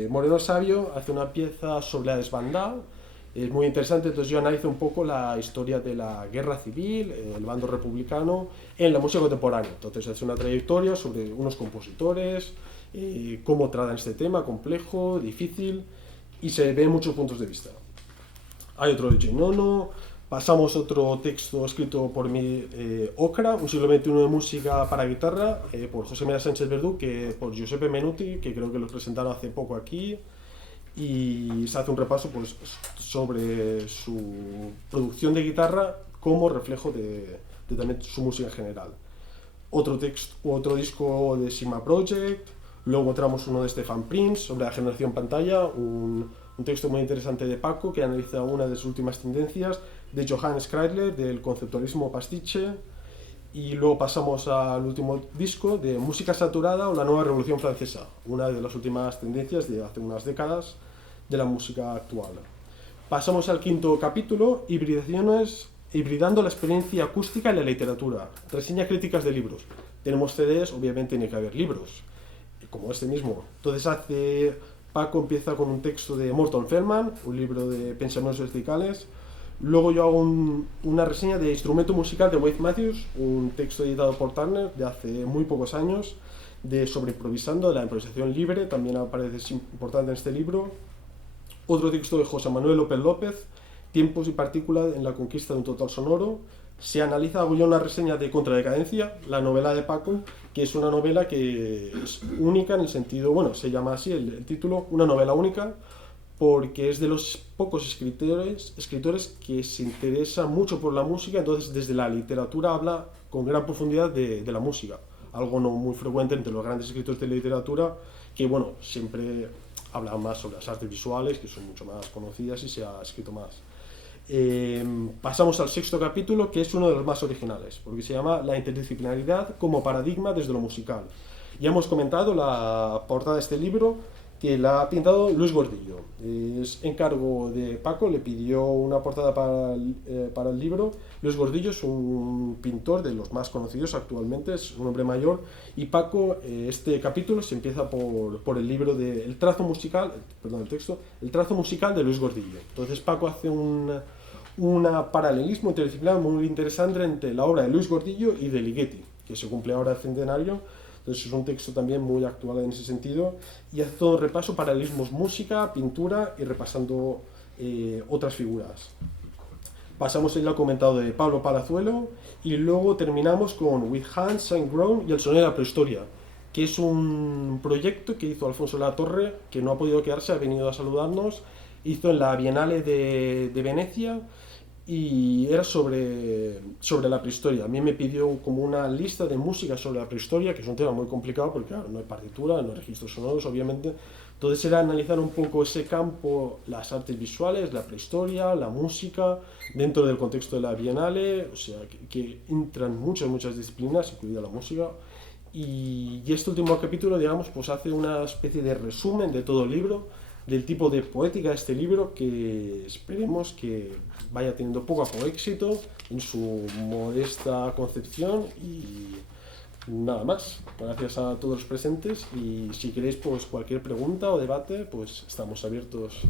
Moreno Sabio hace una pieza sobre la desbandada, es muy interesante. Entonces yo analizo un poco la historia de la guerra civil, el bando republicano, en la música contemporánea. Entonces hace una trayectoria sobre unos compositores, cómo tratan este tema complejo, difícil, y se ven muchos puntos de vista. Hay otro de Genono, pasamos otro texto escrito por mí, Ocra, un siglo XXI de música para guitarra, por José María Sánchez Verdú, por Giuseppe Menuti, que creo que lo presentaron hace poco aquí, y se hace un repaso pues, sobre su producción de guitarra como reflejo de también su música en general. Otro disco de Sigma Project, luego encontramos uno de Stefan Prince sobre la generación pantalla, un texto muy interesante de Paco que analiza una de sus últimas tendencias, de Johannes Kreidler, del conceptualismo pastiche, y luego pasamos al último disco de Música Saturada o la Nueva Revolución Francesa, una de las últimas tendencias de hace unas décadas de la música actual. Pasamos al quinto capítulo, hibridando la experiencia acústica y la literatura, reseñas críticas de libros. Tenemos CDs, obviamente tiene que haber libros, como este mismo. Entonces Paco empieza con un texto de Morton Feldman, un libro de pensamientos verticales. Luego yo hago una reseña de Instrumento musical de Wade Matthews, un texto editado por Turner de hace muy pocos años, sobre improvisando, de la improvisación libre, también aparece importante en este libro. Otro texto de José Manuel López López, Tiempos y partículas en la conquista de un total sonoro. Se analiza, hago yo una reseña de Contradecadencia, la novela de Paco, que es una novela que es única en el sentido, bueno, se llama así el título, una novela única, porque es de los pocos escritores que se interesan mucho por la música. Entonces desde la literatura habla con gran profundidad de la música, algo no muy frecuente entre los grandes escritores de literatura, que bueno, siempre hablan más sobre las artes visuales, que son mucho más conocidas y se ha escrito más. Pasamos al sexto capítulo, que es uno de los más originales, porque se llama La interdisciplinaridad como paradigma desde lo musical. Ya hemos comentado la portada de este libro, que la ha pintado Luis Gordillo. Es encargo de Paco, le pidió una portada para el libro. Luis Gordillo es un pintor de los más conocidos actualmente, es un hombre mayor, y Paco, este capítulo se empieza por el libro de el trazo musical de Luis Gordillo. Entonces Paco hace un paralelismo interdisciplinar muy interesante entre la obra de Luis Gordillo y de Ligeti, que se cumple ahora el centenario. Entonces es un texto también muy actual en ese sentido, y hace todo el repaso, paralelismos, música, pintura, y repasando otras figuras. Pasamos el comentado de Pablo Palazuelo, y luego terminamos con With Hands and Grown y el sonido de la prehistoria, que es un proyecto que hizo Alfonso Latorre, que no ha podido quedarse, ha venido a saludarnos, hizo en la Bienale de Venecia, y era sobre la prehistoria. A mí me pidió como una lista de música sobre la prehistoria, que es un tema muy complicado porque claro, no hay partitura, no hay registros sonoros, obviamente. Entonces era analizar un poco ese campo, las artes visuales, la prehistoria, la música, dentro del contexto de la Bienale, o sea, que entran muchas disciplinas, incluida la música. Y este último capítulo, digamos, pues hace una especie de resumen de todo el libro, del tipo de poética de este libro, que esperemos que vaya teniendo poco a poco éxito en su modesta concepción. Y nada más, gracias a todos los presentes, y si queréis pues cualquier pregunta o debate, pues estamos abiertos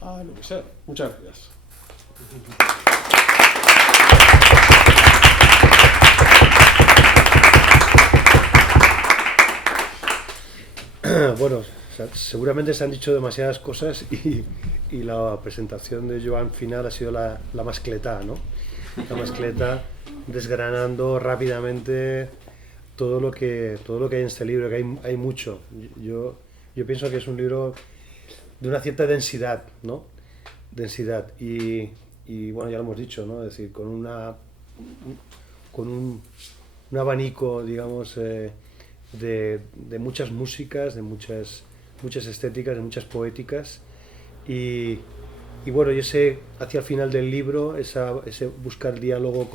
a lo que sea. Muchas gracias. Bueno, seguramente se han dicho demasiadas cosas y la presentación de Joan final ha sido la mascletá, ¿no? La mascletá, desgranando rápidamente todo lo que hay en este libro, que hay mucho. Yo pienso que es un libro de una cierta densidad, ¿no? Densidad y bueno, ya lo hemos dicho, ¿no? Es decir, con un abanico, digamos, de muchas músicas, de muchas estéticas, de muchas poéticas, y bueno, y ese hacia el final del libro, ese buscar diálogo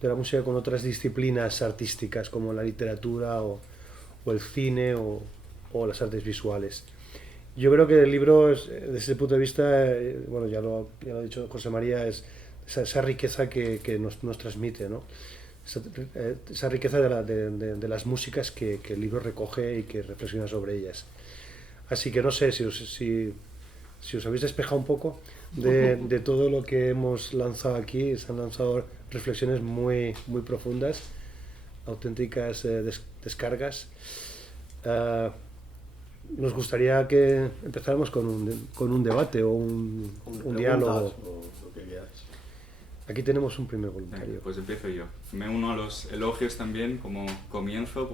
de la música con otras disciplinas artísticas como la literatura o el cine o las artes visuales. Yo creo que el libro, desde ese punto de vista, bueno, ya lo ha dicho José María, es esa riqueza que nos transmite, ¿no? Esa riqueza de las músicas que el libro recoge y que reflexiona sobre ellas. Así que no sé si os habéis despejado un poco de todo lo que hemos lanzado aquí. Se han lanzado reflexiones muy, muy profundas, auténticas descargas. Nos gustaría que empezáramos con un debate o un diálogo. O lo que quieras. Aquí tenemos un primer voluntario. Pues empiezo yo. Me uno a los elogios también como comienzo,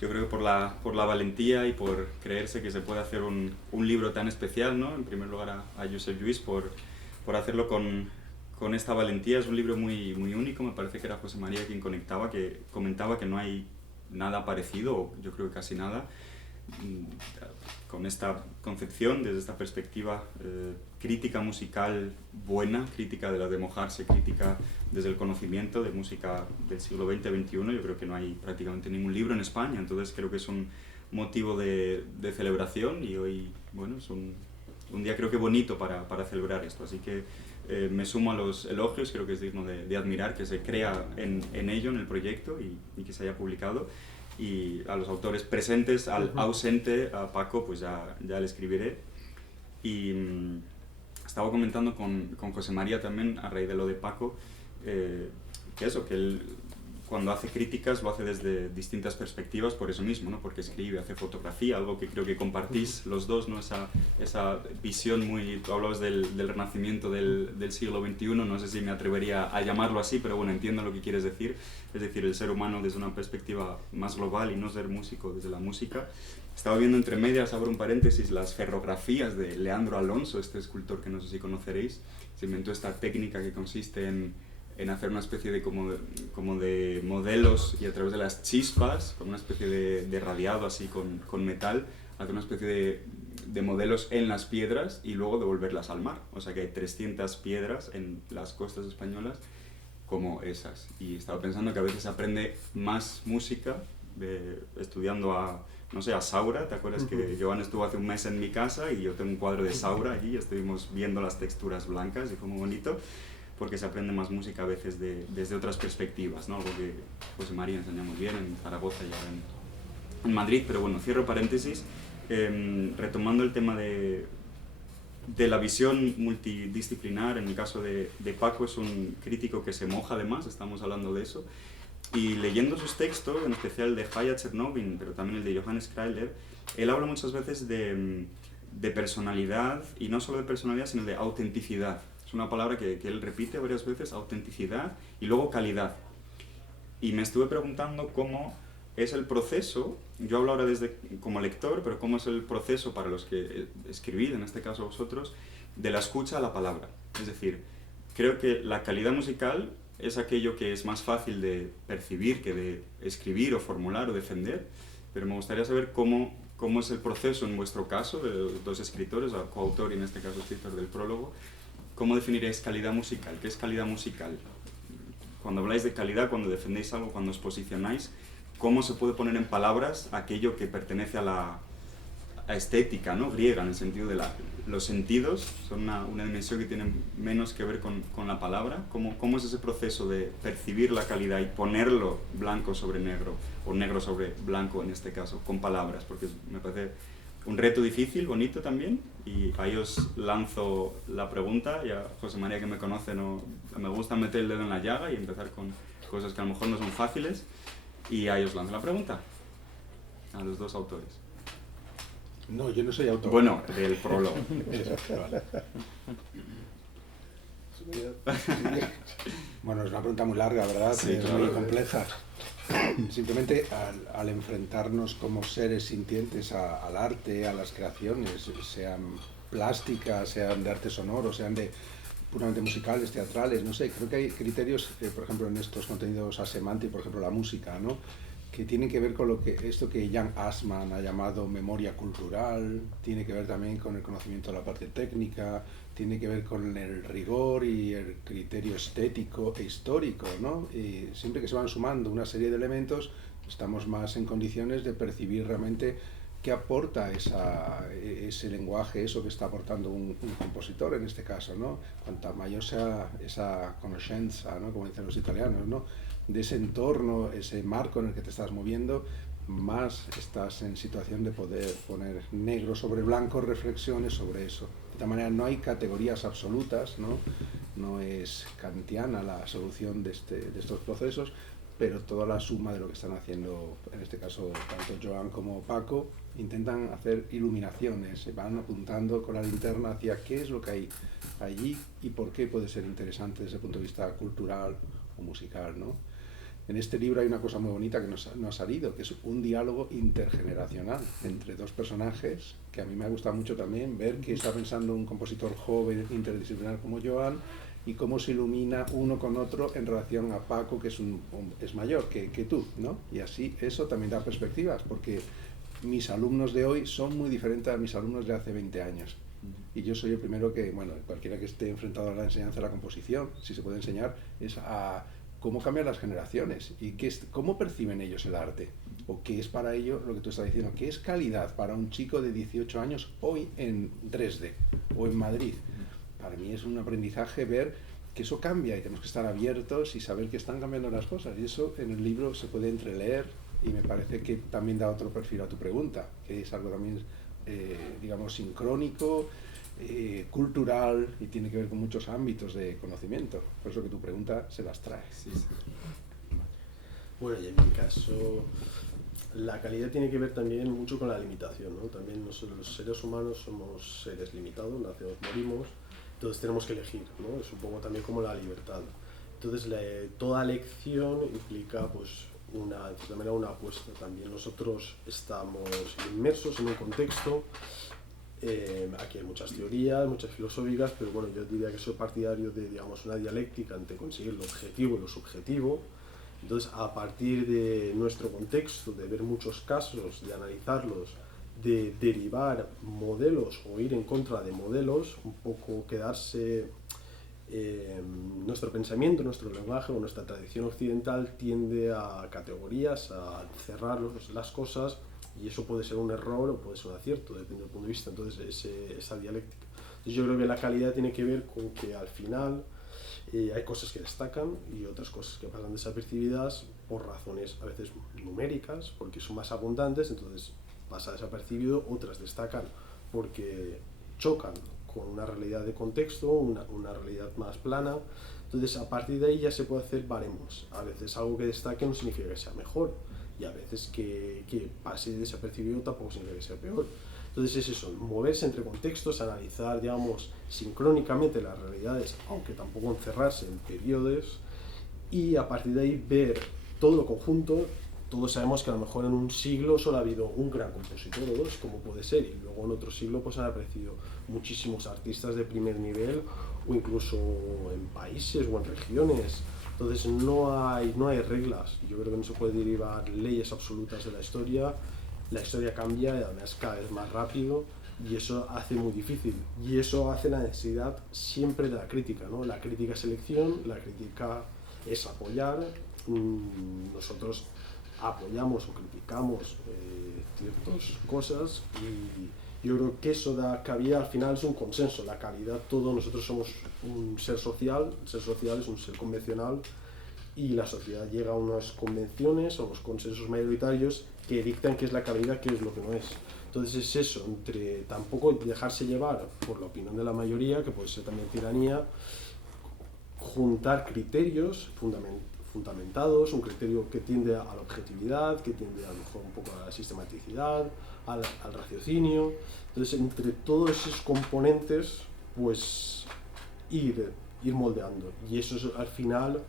yo creo que por la valentía y por creerse que se puede hacer un libro tan especial, ¿no? En primer lugar a Josep Lluís por hacerlo con esta valentía. Es un libro muy, muy único, me parece que era José María quien comentaba que no hay nada parecido, o yo creo que casi nada, con esta concepción, desde esta perspectiva crítica musical buena, crítica de la de mojarse, crítica desde el conocimiento de música del siglo XX-XXI. Yo creo que no hay prácticamente ningún libro en España, entonces creo que es un motivo de celebración, y hoy, bueno, es un día creo que bonito para celebrar esto, así que me sumo a los elogios. Creo que es digno de admirar que se crea en ello, en el proyecto, y que se haya publicado. Y a los autores presentes, al ausente, a Paco, pues ya le escribiré. Y estaba comentando con José María también, a raíz de lo de Paco, que él cuando hace críticas lo hace desde distintas perspectivas por eso mismo, ¿no? Porque escribe, hace fotografía, algo que creo que compartís los dos, ¿no? Esa visión muy... Tú hablabas del renacimiento del siglo XXI, no sé si me atrevería a llamarlo así, pero bueno, entiendo lo que quieres decir. Es decir, el ser humano desde una perspectiva más global y no ser músico desde la música. Estaba viendo entre medias, abro un paréntesis, las ferrografías de Leandro Alonso, este escultor que no sé si conoceréis. Se inventó esta técnica que consiste en hacer una especie de como de modelos, y a través de las chispas, como una especie de radiado así con metal, hacer una especie de modelos en las piedras y luego devolverlas al mar. O sea que hay 300 piedras en las costas españolas como esas. Y estaba pensando que a veces aprende más música estudiando a Saura. ¿Te acuerdas que Joan estuvo hace un mes en mi casa y yo tengo un cuadro de Saura allí y estuvimos viendo las texturas blancas y fue muy bonito? Porque se aprende más música a veces desde otras perspectivas, ¿no? Algo que José María enseña muy bien en Zaragoza y ahora en Madrid. Pero bueno, cierro paréntesis, retomando el tema de la visión multidisciplinar. En mi caso de Paco, es un crítico que se moja además, estamos hablando de eso, y leyendo sus textos, en especial de Haya Chernovin, pero también el de Johannes Krailer, él habla muchas veces de personalidad, y no solo de personalidad, sino de autenticidad. Es una palabra que él repite varias veces, autenticidad, y luego calidad. Y me estuve preguntando cómo es el proceso, yo hablo ahora como lector, pero cómo es el proceso para los que escribís, en este caso vosotros, de la escucha a la palabra. Es decir, creo que la calidad musical es aquello que es más fácil de percibir que de escribir o formular o defender, pero me gustaría saber cómo es el proceso en vuestro caso, de los dos escritores, coautor y en este caso escritor del prólogo. ¿Cómo definiréis calidad musical? ¿Qué es calidad musical? Cuando habláis de calidad, cuando defendéis algo, cuando os posicionáis, ¿cómo se puede poner en palabras aquello que pertenece a la estética, ¿no? Griega, en el sentido de los sentidos? Son una dimensión que tiene menos que ver con la palabra. ¿Cómo es ese proceso de percibir la calidad y ponerlo blanco sobre negro, o negro sobre blanco en este caso, con palabras? Porque me parece un reto difícil, bonito también, y ahí os lanzo la pregunta. Ya José María, que me conoce, me gusta meter el dedo en la llaga y empezar con cosas que a lo mejor no son fáciles, y ahí os lanzo la pregunta a los dos autores. No, yo no soy autor. Bueno, del prólogo. Vale. Bueno, es una pregunta muy larga, ¿verdad? Sí, es claro. muy compleja. Simplemente al enfrentarnos como seres sintientes al arte, a las creaciones, sean plásticas, sean de arte sonoro, sean de puramente musicales, teatrales, no sé, creo que hay criterios, por ejemplo, en estos contenidos asemanti, por ejemplo, la música, ¿no? Que tienen que ver con esto que Jan Assmann ha llamado memoria cultural, tiene que ver también con el conocimiento de la parte técnica, tiene que ver con el rigor y el criterio estético e histórico, ¿no? Y siempre que se van sumando una serie de elementos, estamos más en condiciones de percibir realmente ¿qué aporta ese lenguaje, eso que está aportando un compositor en este caso, ¿no? Cuanta mayor sea esa conoscenza, ¿no? Como dicen los italianos, ¿no? De ese entorno, ese marco en el que te estás moviendo, más estás en situación de poder poner negro sobre blanco reflexiones sobre eso. De esta manera no hay categorías absolutas, ¿no? No es kantiana la solución de estos procesos, pero toda la suma de lo que están haciendo, en este caso tanto Joan como Paco, intentan hacer iluminaciones, se van apuntando con la linterna hacia qué es lo que hay allí y por qué puede ser interesante desde el punto de vista cultural o musical, ¿no? En este libro hay una cosa muy bonita que no ha salido, que es un diálogo intergeneracional entre dos personajes, que a mí me ha gustado mucho también ver qué está pensando un compositor joven, interdisciplinar como Joan, y cómo se ilumina uno con otro en relación a Paco, que es mayor que tú, ¿no? Y así eso también da perspectivas, porque mis alumnos de hoy son muy diferentes a mis alumnos de hace 20 años. Y yo soy el primero que, bueno, cualquiera que esté enfrentado a la enseñanza de la composición, si se puede enseñar, es a cómo cambian las generaciones y cómo perciben ellos el arte, o qué es para ellos lo que tú estás diciendo, qué es calidad para un chico de 18 años hoy en Dresde o en Madrid. Para mí es un aprendizaje ver que eso cambia y tenemos que estar abiertos y saber que están cambiando las cosas, y eso en el libro se puede entreleer, y me parece que también da otro perfil a tu pregunta, que es algo también, digamos, sincrónico, cultural, y tiene que ver con muchos ámbitos de conocimiento. Por eso que tu pregunta se las trae. Sí. Bueno, y en mi caso, la calidad tiene que ver también mucho con la limitación, ¿no? También nosotros los seres humanos somos seres limitados, nacemos, morimos, entonces tenemos que elegir, ¿no? Es un poco también como la libertad. Entonces toda elección implica, pues, de cierta manera, una apuesta. También nosotros estamos inmersos en un contexto. Aquí hay muchas teorías, muchas filosóficas, pero bueno, yo diría que soy partidario de, digamos, una dialéctica entre conseguir lo objetivo y lo subjetivo. Entonces, a partir de nuestro contexto, de ver muchos casos, de analizarlos, de derivar modelos o ir en contra de modelos, un poco quedarse... nuestro pensamiento, nuestro lenguaje o nuestra tradición occidental tiende a categorías, a cerrar las cosas, y eso puede ser un error o puede ser un acierto, depende del punto de vista. Entonces, esa dialéctica. Entonces, yo creo que la calidad tiene que ver con que al final hay cosas que destacan y otras cosas que pasan desapercibidas por razones a veces numéricas, porque son más abundantes, entonces pasa desapercibido. Otras destacan porque chocan con una realidad de contexto, una realidad más plana. Entonces, a partir de ahí ya se puede hacer baremos. A veces algo que destaque no significa que sea mejor, y a veces que pase desapercibido tampoco significa que sea peor. Entonces es eso, moverse entre contextos, analizar, digamos, sincrónicamente las realidades, aunque tampoco encerrarse en periodos, y a partir de ahí ver todo lo conjunto. Todos sabemos que a lo mejor en un siglo solo ha habido un gran compositor o dos, como puede ser, y luego en otro siglo pues han aparecido muchísimos artistas de primer nivel, o incluso en países o en regiones. Entonces no hay reglas. Yo creo que no se puede derivar leyes absolutas de la historia cambia y además cada vez más rápido, y eso hace muy difícil, y eso hace la necesidad siempre de la crítica, ¿no? La crítica es elección, la crítica es apoyar. Nosotros apoyamos o criticamos ciertas cosas, y yo creo que eso da cabida, al final es un consenso, la calidad, todos nosotros somos un ser social es un ser convencional, y la sociedad llega a unas convenciones, a unos consensos mayoritarios que dictan qué es la calidad, qué es lo que no es. Entonces es eso, entre tampoco dejarse llevar por la opinión de la mayoría, que puede ser también tiranía, juntar criterios fundamentados, un criterio que tiende a la objetividad, que tiende a lo mejor un poco a la sistematicidad, al raciocinio. Entonces, entre todos esos componentes, pues ir moldeando. Y eso es al final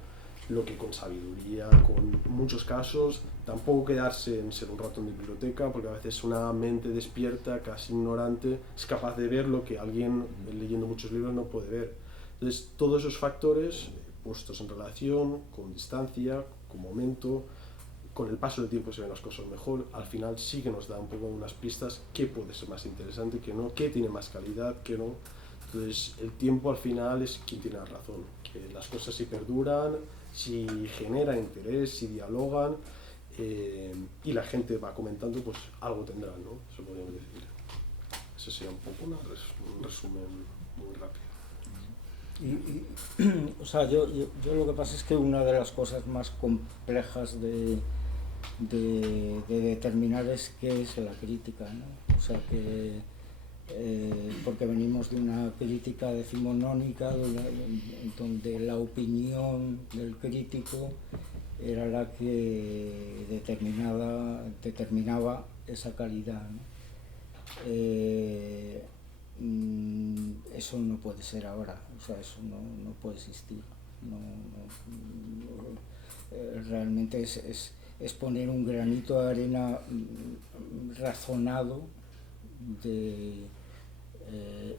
lo que con sabiduría, con muchos casos, tampoco quedarse en ser un ratón de biblioteca, porque a veces una mente despierta, casi ignorante, es capaz de ver lo que alguien leyendo muchos libros no puede ver. Entonces, todos esos factores puestos en relación, con distancia, con momento, con el paso del tiempo se ven las cosas mejor, al final sí que nos da un poco unas pistas qué puede ser más interesante, qué no, qué tiene más calidad, qué no. Entonces el tiempo al final es quien tiene la razón, que las cosas si perduran, si generan interés, si dialogan, y la gente va comentando, pues algo tendrá, ¿no? Eso podríamos decir. Eso sería un poco un resumen muy rápido. O sea, yo lo que pasa es que una de las cosas más complejas de determinar es qué es la crítica, ¿no? O sea, que porque venimos de una crítica decimonónica donde la opinión del crítico era la que determinaba esa calidad, ¿no? Eso no puede ser ahora, o sea, eso no puede existir. Realmente es poner un granito de arena razonado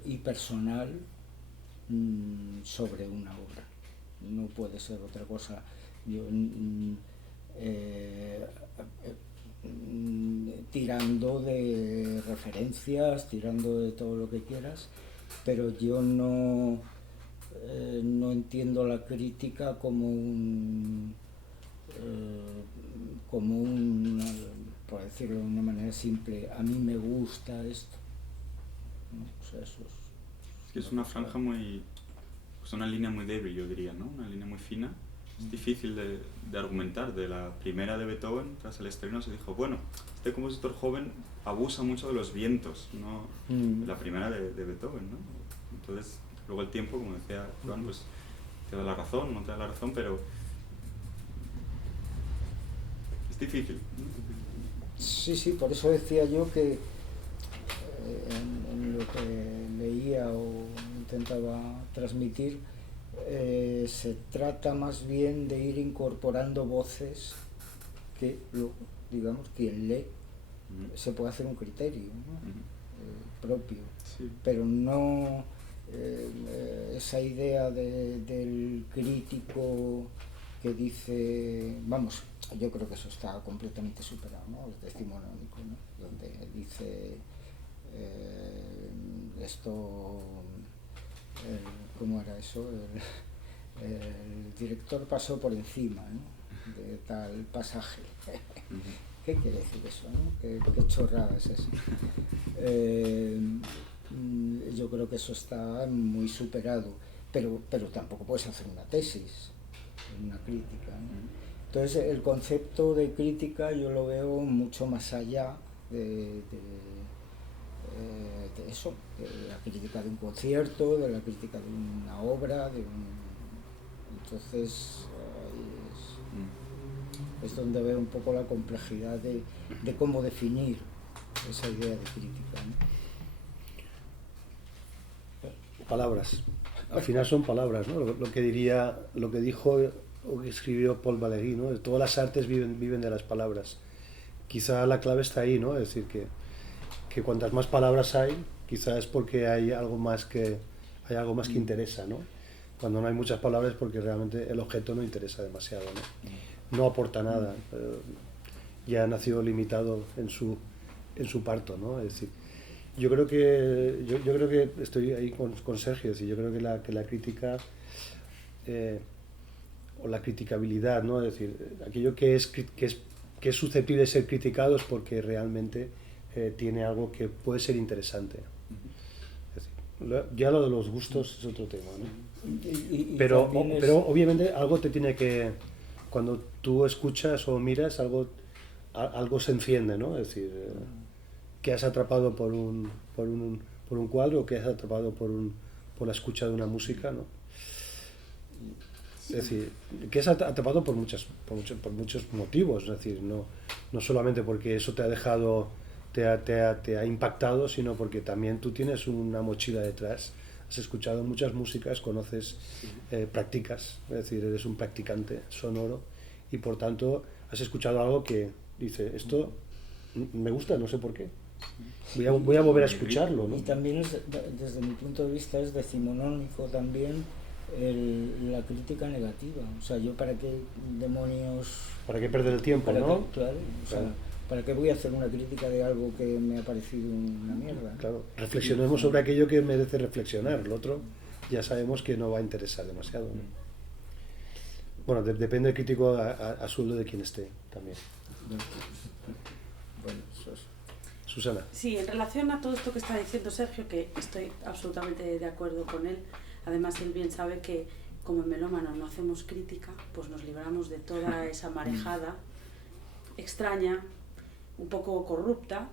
y personal sobre una obra. No puede ser otra cosa. Tirando de referencias, tirando de todo lo que quieras, pero yo no entiendo la crítica como por decirlo de una manera simple, a mí me gusta esto, ¿no? O sea, eso es una franja muy, pues una línea muy débil, yo diría, ¿no? Una línea muy fina. Es difícil de argumentar. De la primera de Beethoven, tras el estreno, se dijo, bueno, este compositor joven abusa mucho de los vientos, ¿no? La primera de Beethoven, ¿no? Entonces, luego el tiempo, como decía Joan, pues te da la razón, no te da la razón, pero es difícil. Sí, por eso decía yo que en lo que leía o intentaba transmitir, se trata más bien de ir incorporando voces que digamos, quien lee se puede hacer un criterio, ¿no? Propio, sí. Pero no esa idea del crítico que dice, vamos, yo creo que eso está completamente superado, ¿no? Es decimonónico, ¿no? Donde dice esto, ¿cómo era eso? El director pasó por encima, ¿no? De tal pasaje. ¿Qué quiere decir eso, no? ¿Qué chorrada es eso? Yo creo que eso está muy superado, pero tampoco puedes hacer una tesis, una crítica, ¿no? Entonces el concepto de crítica yo lo veo mucho más allá de eso, de la crítica de un concierto, de la crítica de una obra, entonces es donde veo un poco la complejidad de cómo definir esa idea de crítica, ¿no? Palabras, al final son palabras, ¿no? Lo que dijo o que escribió Paul Valéry, ¿no? Todas las artes viven de las palabras. Quizá la clave está ahí, ¿no? Es decir, que cuantas más palabras hay, quizá es porque hay algo más que interesa, ¿no? Cuando no hay muchas palabras es porque realmente el objeto no interesa demasiado, ¿no? No aporta nada, ya ha nacido limitado en su parto, ¿no? Es decir, yo creo que estoy ahí con Sergio, es decir, yo creo que la crítica o la criticabilidad, ¿no? Es decir, aquello que es susceptible de ser criticado es porque realmente tiene algo que puede ser interesante. Es decir, ya lo de los gustos es otro tema, ¿no? Pero obviamente algo te tiene que, cuando tú escuchas o miras, algo se enciende, ¿no? Es decir, que has atrapado por un cuadro, o que has atrapado por la escucha de una música, ¿no? Es decir, que has atrapado por muchos motivos, es decir, no solamente porque eso te ha dejado, te ha impactado, sino porque también tú tienes una mochila detrás, has escuchado muchas músicas, conoces, practicas, es decir, eres un practicante sonoro y por tanto has escuchado algo que dice, esto me gusta, no sé por qué. Voy a volver a escucharlo, ¿no? Y también desde mi punto de vista es decimonónico también la crítica negativa. O sea, yo para qué demonios... ¿Para qué perder el tiempo, no? Claro, o sea, ¿para qué voy a hacer una crítica de algo que me ha parecido una mierda? Claro, reflexionemos sobre aquello que merece reflexionar. Lo otro ya sabemos que no va a interesar demasiado, ¿no? Bueno, depende del crítico a sueldo de quien esté también. Bueno, eso es. Susana. Sí, en relación a todo esto que está diciendo Sergio, que estoy absolutamente de acuerdo con él, además él bien sabe que como en Melómano no hacemos crítica, pues nos libramos de toda esa marejada extraña, un poco corrupta,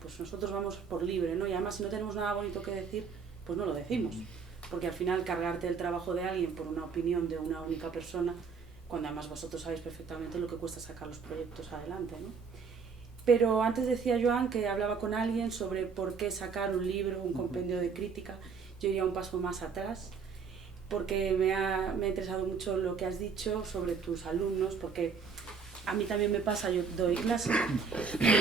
pues nosotros vamos por libre, ¿no? Y además si no tenemos nada bonito que decir, pues no lo decimos, porque al final cargarte el trabajo de alguien por una opinión de una única persona, cuando además vosotros sabéis perfectamente lo que cuesta sacar los proyectos adelante, ¿no? Pero antes decía Joan que hablaba con alguien sobre por qué sacar un libro, un compendio de crítica. Yo iría un paso más atrás, porque me ha interesado mucho lo que has dicho sobre tus alumnos, porque a mí también me pasa, yo doy clase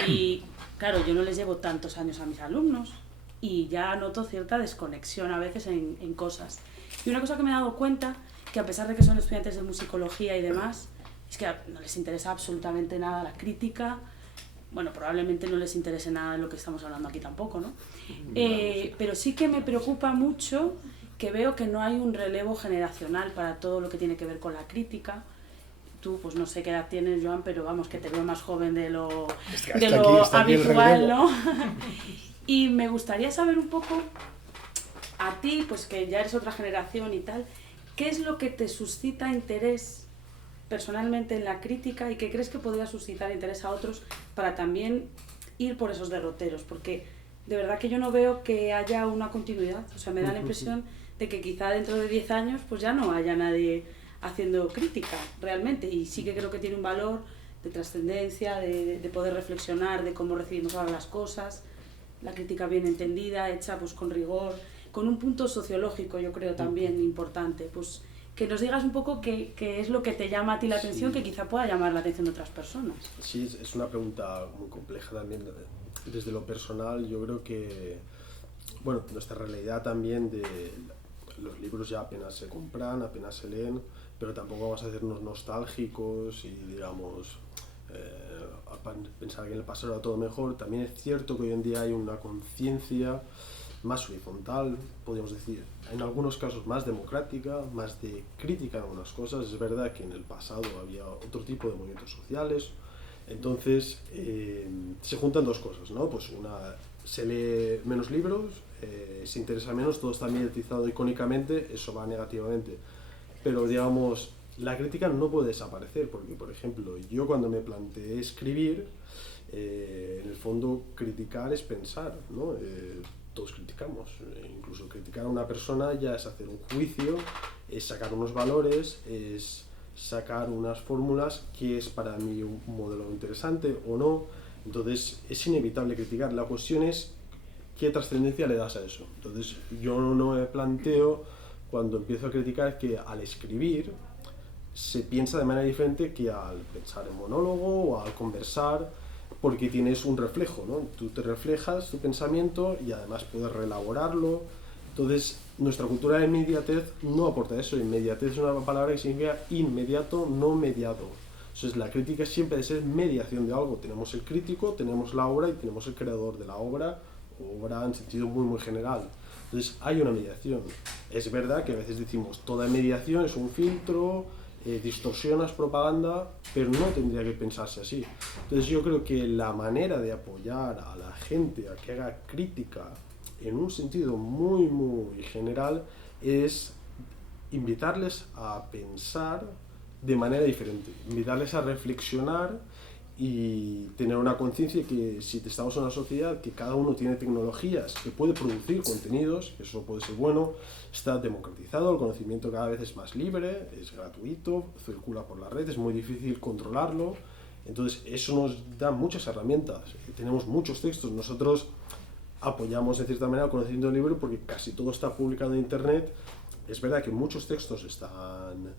y claro, yo no les llevo tantos años a mis alumnos y ya noto cierta desconexión a veces en cosas. Y una cosa que me he dado cuenta, que a pesar de que son estudiantes de musicología y demás, es que no les interesa absolutamente nada la crítica. Bueno, probablemente no les interese nada de lo que estamos hablando aquí tampoco, ¿no? Pero sí que me preocupa mucho que veo que no hay un relevo generacional para todo lo que tiene que ver con la crítica. Tú, pues no sé qué edad tienes, Joan, pero vamos, que te veo más joven de lo habitual, ¿no? Y me gustaría saber un poco, a ti, pues que ya eres otra generación y tal, ¿qué es lo que te suscita interés personalmente en la crítica y que crees que podría suscitar interés a otros para también ir por esos derroteros? Porque de verdad que yo no veo que haya una continuidad, o sea, me da la impresión de que quizá dentro de 10 años pues ya no haya nadie haciendo crítica realmente, y sí que creo que tiene un valor de trascendencia, de poder reflexionar de cómo recibimos ahora las cosas, la crítica bien entendida, hecha pues con rigor, con un punto sociológico, yo creo también importante, pues que nos digas un poco qué es lo que te llama a ti la atención, que quizá pueda llamar la atención de otras personas. Sí, es una pregunta muy compleja también. Desde lo personal, yo creo que, bueno, nuestra realidad también de los libros ya apenas se compran, apenas se leen, pero tampoco vamos a hacernos nostálgicos y, digamos, a pensar que en el pasado era todo mejor. También es cierto que hoy en día hay una conciencia más horizontal, podríamos decir, en algunos casos más democrática, más de crítica en algunas cosas. Es verdad que en el pasado había otro tipo de movimientos sociales, entonces se juntan dos cosas, ¿no? Pues una, se lee menos libros, se interesa menos, todo está mediatizado icónicamente, eso va negativamente, pero digamos, la crítica no puede desaparecer, porque por ejemplo, yo cuando me planteé escribir, en el fondo criticar es pensar, ¿no? Todos criticamos, incluso criticar a una persona ya es hacer un juicio, es sacar unos valores, es sacar unas fórmulas que es para mí un modelo interesante o no. Entonces es inevitable criticar, la cuestión es qué trascendencia le das a eso. Entonces yo no me planteo cuando empiezo a criticar que al escribir se piensa de manera diferente que al pensar en monólogo o al conversar, porque tienes un reflejo, ¿no? Tú te reflejas tu pensamiento y además puedes reelaborarlo. Entonces, nuestra cultura de inmediatez no aporta eso. Inmediatez es una palabra que significa inmediato, no mediado. Entonces, la crítica siempre debe ser mediación de algo. Tenemos el crítico, tenemos la obra y tenemos el creador de la obra, obra en sentido muy general. Entonces, hay una mediación. Es verdad que a veces decimos, toda mediación es un filtro, distorsionas propaganda, pero no tendría que pensarse así. Entonces yo creo que la manera de apoyar a la gente a que haga crítica en un sentido muy general es invitarles a pensar de manera diferente, invitarles a reflexionar y tener una conciencia que si estamos en una sociedad que cada uno tiene tecnologías que puede producir contenidos, que eso puede ser bueno, está democratizado, el conocimiento cada vez es más libre, es gratuito, circula por la red, es muy difícil controlarlo, entonces eso nos da muchas herramientas, tenemos muchos textos, nosotros apoyamos de cierta manera el conocimiento libre porque casi todo está publicado en internet. Es verdad que muchos textos están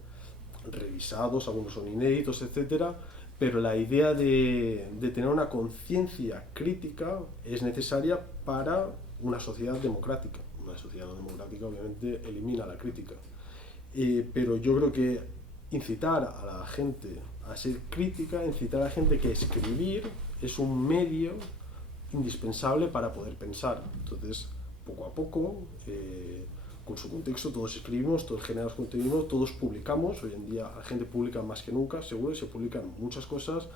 revisados, algunos son inéditos, etcétera, pero la idea de tener una conciencia crítica es necesaria para una sociedad democrática. Una sociedad no democrática obviamente elimina la crítica. Pero yo creo que incitar a la gente a ser crítica, incitar a la gente que escribir es un medio indispensable para poder pensar. Entonces, poco a poco, con su contexto, todos escribimos, todos generamos contenido, todos publicamos. Hoy en día la gente publica más que nunca, seguro, y se publican muchas cosas,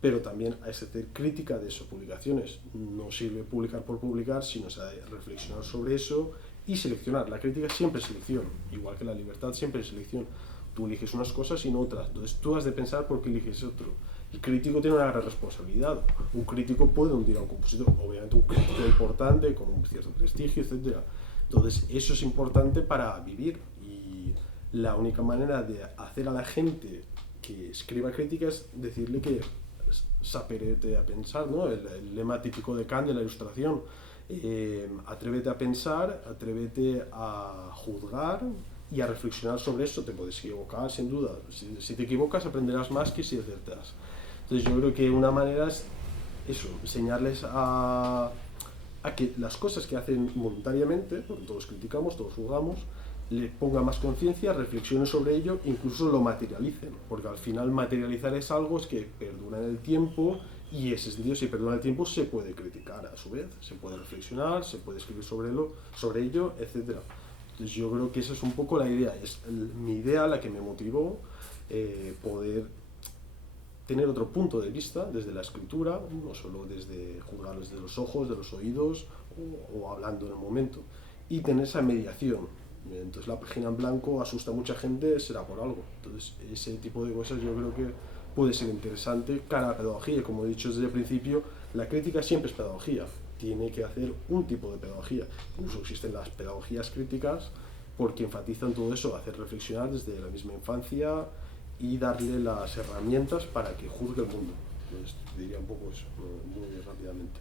pero también hay que hacer crítica de esas publicaciones. No sirve publicar por publicar, sino reflexionar sobre eso y seleccionar. La crítica siempre es selección, igual que la libertad siempre es selección. Tú eliges unas cosas y no otras, entonces tú has de pensar por qué eliges otro. El crítico tiene una gran responsabilidad. Un crítico puede hundir a un compositor, obviamente un crítico importante, con un cierto prestigio, etc. Entonces eso es importante para vivir, y la única manera de hacer a la gente que escriba críticas es decirle que sapérete a pensar, ¿no? El lema típico de Kant de la Ilustración. Atrévete a pensar, atrévete a juzgar y a reflexionar sobre eso. Te puedes equivocar, sin duda. Si te equivocas aprenderás más que si acertas. Entonces yo creo que una manera es eso, enseñarles a que las cosas que hacen voluntariamente, porque todos criticamos, todos juzgamos, le pongan más conciencia, reflexionen sobre ello, incluso lo materialicen, porque al final materializar es algo es que perdura en el tiempo, y ese sentido, si perdura en el tiempo, se puede criticar a su vez, se puede reflexionar, se puede escribir sobre ello, etc. Entonces yo creo que esa es un poco la idea, es mi idea la que me motivó poder tener otro punto de vista desde la escritura, no solo desde juzgar desde los ojos, de los oídos o hablando en el momento, y tener esa mediación. Entonces la página en blanco asusta a mucha gente, será por algo. Entonces ese tipo de cosas yo creo que puede ser interesante cara a la pedagogía. Como he dicho desde el principio, la crítica siempre es pedagogía, tiene que hacer un tipo de pedagogía. Incluso existen las pedagogías críticas porque enfatizan todo eso, hacer reflexionar desde la misma infancia y darle las herramientas para que juzgue el mundo. Entonces diría un poco eso, muy rápidamente.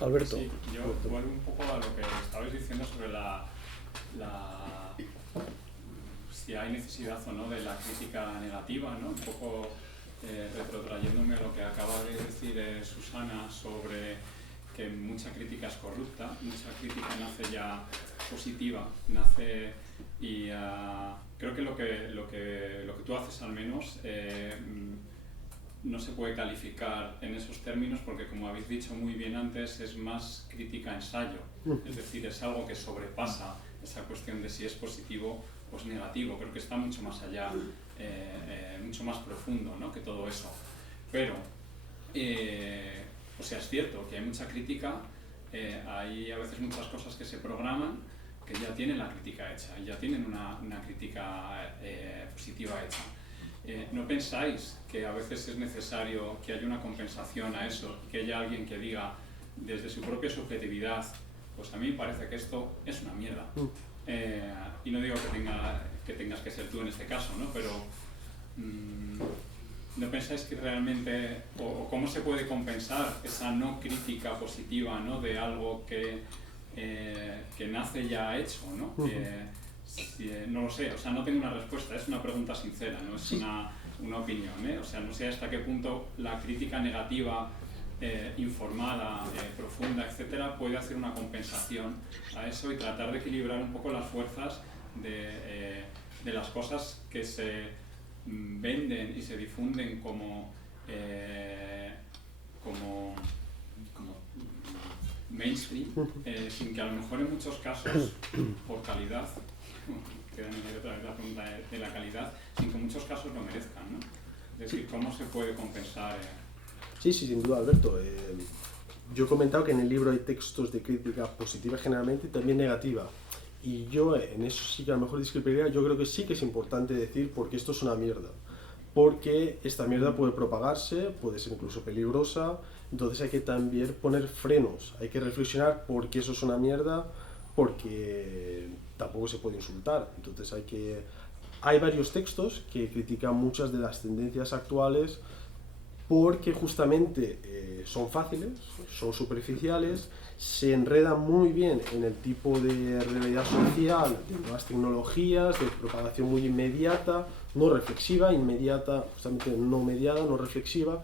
Alberto. Sí, yo vuelvo un poco a lo que estabais diciendo sobre si hay necesidad o no de la crítica negativa, ¿no? Un poco retrotrayéndome a lo que acaba de decir Susana sobre que mucha crítica es corrupta, mucha crítica nace ya positiva, nace y creo que lo que tú haces al menos no se puede calificar en esos términos porque, como habéis dicho muy bien antes, es más crítica-ensayo. Es decir, es algo que sobrepasa esa cuestión de si es positivo o es negativo. Creo que está mucho más allá, mucho más profundo, ¿no?, que todo eso. Pero, o sea, es cierto que hay mucha crítica, hay a veces muchas cosas que se programan que ya tienen la crítica hecha, ya tienen una crítica positiva hecha. ¿No pensáis que a veces es necesario que haya una compensación a eso, que haya alguien que diga desde su propia subjetividad, pues a mí me parece que esto es una mierda? Y no digo que tengas que ser tú en este caso, ¿no? Pero ¿no pensáis que realmente, o cómo se puede compensar esa no crítica positiva, ¿no?, de algo que nace ya hecho, ¿no? No lo sé, o sea, no tengo una respuesta, es una pregunta sincera, no es una opinión, o sea, no sé hasta qué punto la crítica negativa, informada, profunda, etcétera, puede hacer una compensación a eso y tratar de equilibrar un poco las fuerzas de las cosas que se venden y se difunden como mainstream, sin que a lo mejor en muchos casos, por calidad, queda otra vez la pregunta de la calidad, sin que en muchos casos lo merezcan, ¿no? Es decir, ¿cómo se puede compensar? Sí, sin duda, Alberto. Yo he comentado que en el libro hay textos de crítica positiva generalmente y también negativa. Y yo en eso sí que a lo mejor discreparía. Yo creo que sí que es importante decir porque esto es una mierda. Porque esta mierda puede propagarse, puede ser incluso peligrosa. Entonces hay que también poner frenos. Hay que reflexionar por qué eso es una mierda, porque tampoco se puede insultar. Entonces hay varios textos que critican muchas de las tendencias actuales porque justamente son fáciles, son superficiales, se enredan muy bien en el tipo de realidad social, de nuevas tecnologías, de propagación muy inmediata, no reflexiva, inmediata, justamente no mediada, no reflexiva,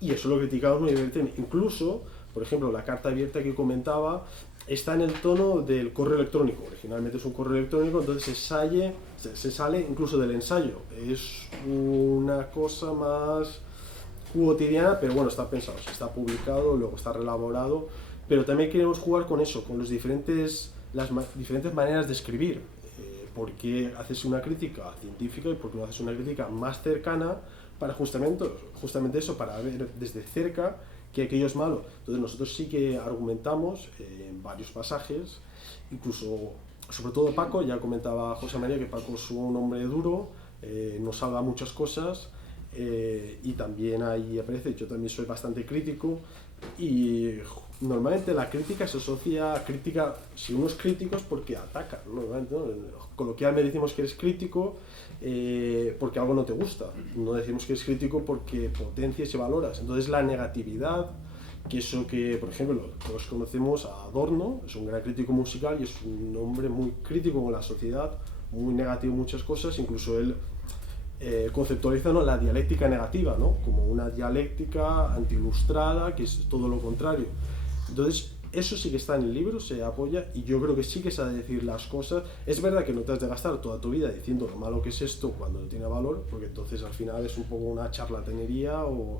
y eso lo criticamos muy bien. Incluso, por ejemplo, la carta abierta que comentaba está en el tono del correo electrónico. Originalmente es un correo electrónico, entonces se sale incluso del ensayo. Es una cosa más cotidiana, pero bueno, está pensado, está publicado, luego está reelaborado, pero también queremos jugar con eso, con las diferentes maneras de escribir. ¿por qué haces una crítica científica y por qué no haces una crítica más cercana para justamente eso, para ver desde cerca que aquello es malo? Entonces nosotros sí que argumentamos en varios pasajes, incluso, sobre todo Paco, ya comentaba José María que Paco es un hombre duro, nos habla muchas cosas, y también ahí aparece, yo también soy bastante crítico, y normalmente la crítica se asocia a crítica, si uno es crítico es porque ataca, normalmente, ¿no? Coloquialmente decimos que eres crítico porque algo no te gusta, no decimos que eres crítico porque potencias y valoras. Entonces la negatividad, que eso que, por ejemplo, todos conocemos a Adorno, es un gran crítico musical y es un hombre muy crítico con la sociedad, muy negativo en muchas cosas, incluso él conceptualiza, ¿no?, la dialéctica negativa, ¿no?, como una dialéctica antiilustrada, que es todo lo contrario. Entonces, eso sí que está en el libro, se apoya, y yo creo que sí que se ha de decir las cosas. Es verdad que no te has de gastar toda tu vida diciendo lo malo que es esto cuando no tiene valor, porque entonces al final es un poco una charlatanería, o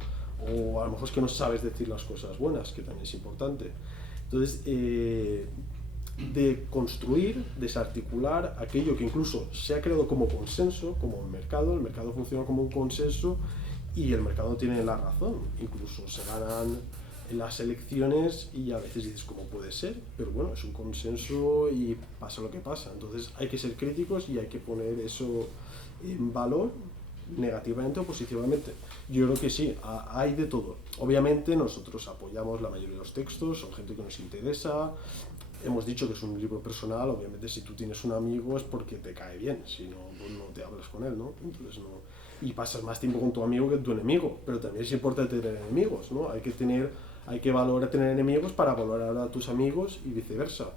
a lo mejor es que no sabes decir las cosas buenas, que también es importante. Entonces, de construir, desarticular aquello que incluso se ha creado como consenso, como el mercado funciona como un consenso y el mercado tiene la razón, incluso se ganan en las elecciones y a veces dices cómo puede ser, pero bueno, es un consenso y pasa lo que pasa. Entonces hay que ser críticos y hay que poner eso en valor, negativamente o positivamente. Yo creo que sí, hay de todo. Obviamente nosotros apoyamos la mayoría de los textos, son gente que nos interesa. Hemos dicho que es un libro personal, obviamente si tú tienes un amigo es porque te cae bien, si no, pues no te hablas con él, ¿no? Entonces no. Y pasas más tiempo con tu amigo que con tu enemigo, pero también es importante tener enemigos, ¿no? Hay que valorar tener enemigos para valorar a tus amigos y viceversa.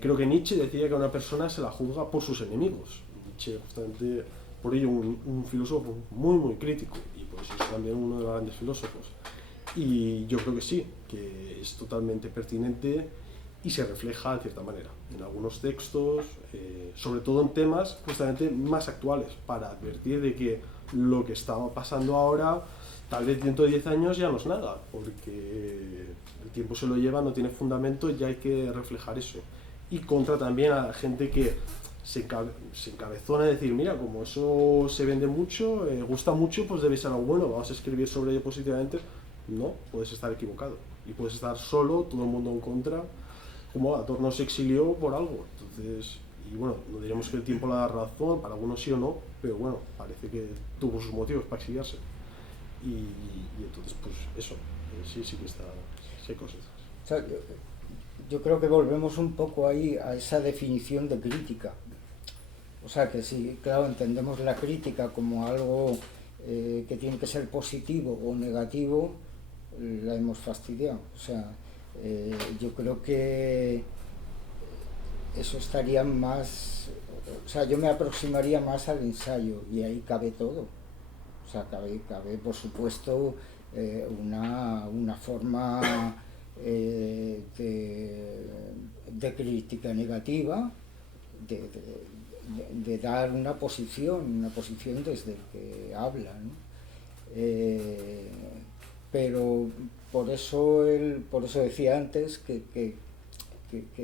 Creo que Nietzsche decía que a una persona se la juzga por sus enemigos. Nietzsche, justamente, por ello, un filósofo muy, muy crítico, y por eso es también uno de los grandes filósofos. Y yo creo que sí, que es totalmente pertinente y se refleja de cierta manera en algunos textos, sobre todo en temas justamente más actuales, para advertir de que lo que está pasando ahora, tal vez dentro de 10 años ya no es nada, porque el tiempo se lo lleva, no tiene fundamento, y hay que reflejar eso. Y contra también a la gente que se encabezona a decir, mira, como eso se vende mucho, gusta mucho, pues debe ser algo bueno, vamos a escribir sobre ello positivamente. No, puedes estar equivocado y puedes estar solo, todo el mundo en contra. Como Adorno se exilió por algo, entonces, y bueno, no diremos que el tiempo le da razón, para algunos sí o no, pero bueno, parece que tuvo sus motivos para exiliarse. Y entonces, pues eso, sí que está, sí hay cosas. O sea, yo creo que volvemos un poco ahí a esa definición de crítica. O sea, que sí, claro, entendemos la crítica como algo que tiene que ser positivo o negativo, la hemos fastidiado. O sea, yo creo que eso estaría más, o sea, yo me aproximaría más al ensayo, y ahí cabe todo. O sea, cabe por supuesto una forma de crítica negativa, de dar una posición desde el que habla, ¿no? Pero por eso decía antes que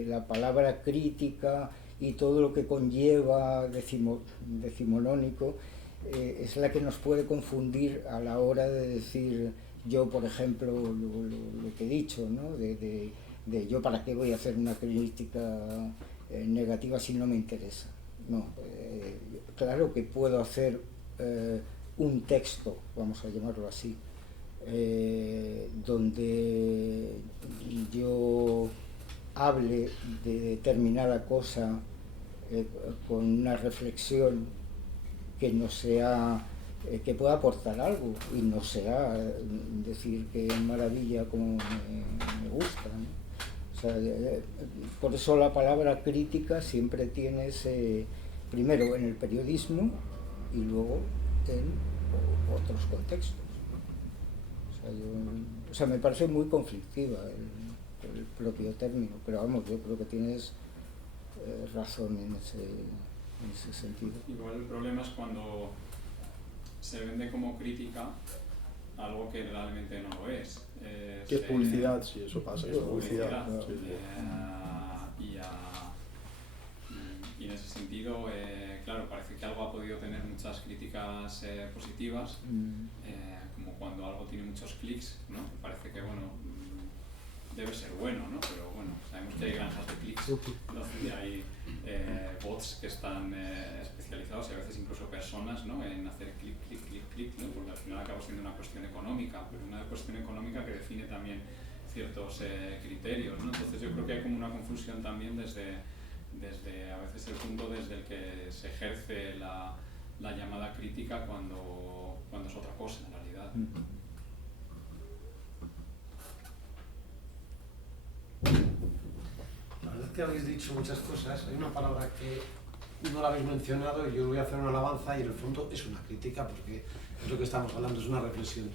la palabra crítica y todo lo que conlleva decimonónico es la que nos puede confundir a la hora de decir, yo por ejemplo, lo que he dicho, ¿no? de yo para qué voy a hacer una crítica negativa si no me interesa. No, claro que puedo hacer un texto, vamos a llamarlo así, donde yo hable de determinada cosa con una reflexión que no sea, que pueda aportar algo, y no sea decir que es maravilla como me gusta, ¿no? O sea, por eso la palabra crítica siempre tiene ese, primero en el periodismo y luego en otros contextos. O sea, me parece muy conflictiva el propio término, pero vamos, yo creo que tienes razón en ese sentido. Igual el problema es cuando se vende como crítica algo que realmente no lo es. ¿Qué es publicidad? Sí, eso pasa, es publicidad. Y en ese sentido, claro, parece que algo ha podido tener muchas críticas positivas, como cuando algo tiene muchos clics, ¿no? Parece que, bueno, debe ser bueno, ¿no? Pero bueno, sabemos que hay granjas de clics, donde hay bots que están especializados y a veces incluso personas, ¿no? En hacer clic, clic, clic, clic, ¿no? Porque al final acaba siendo una cuestión económica, pero una cuestión económica que define también ciertos criterios, ¿no? Entonces yo creo que hay como una confusión también desde a veces el punto desde el que se ejerce la llamada crítica cuando es otra cosa en realidad. La verdad es que habéis dicho muchas cosas. Hay una palabra que no la habéis mencionado y yo voy a hacer una alabanza y en el fondo es una crítica porque es lo que estamos hablando, es una reflexión.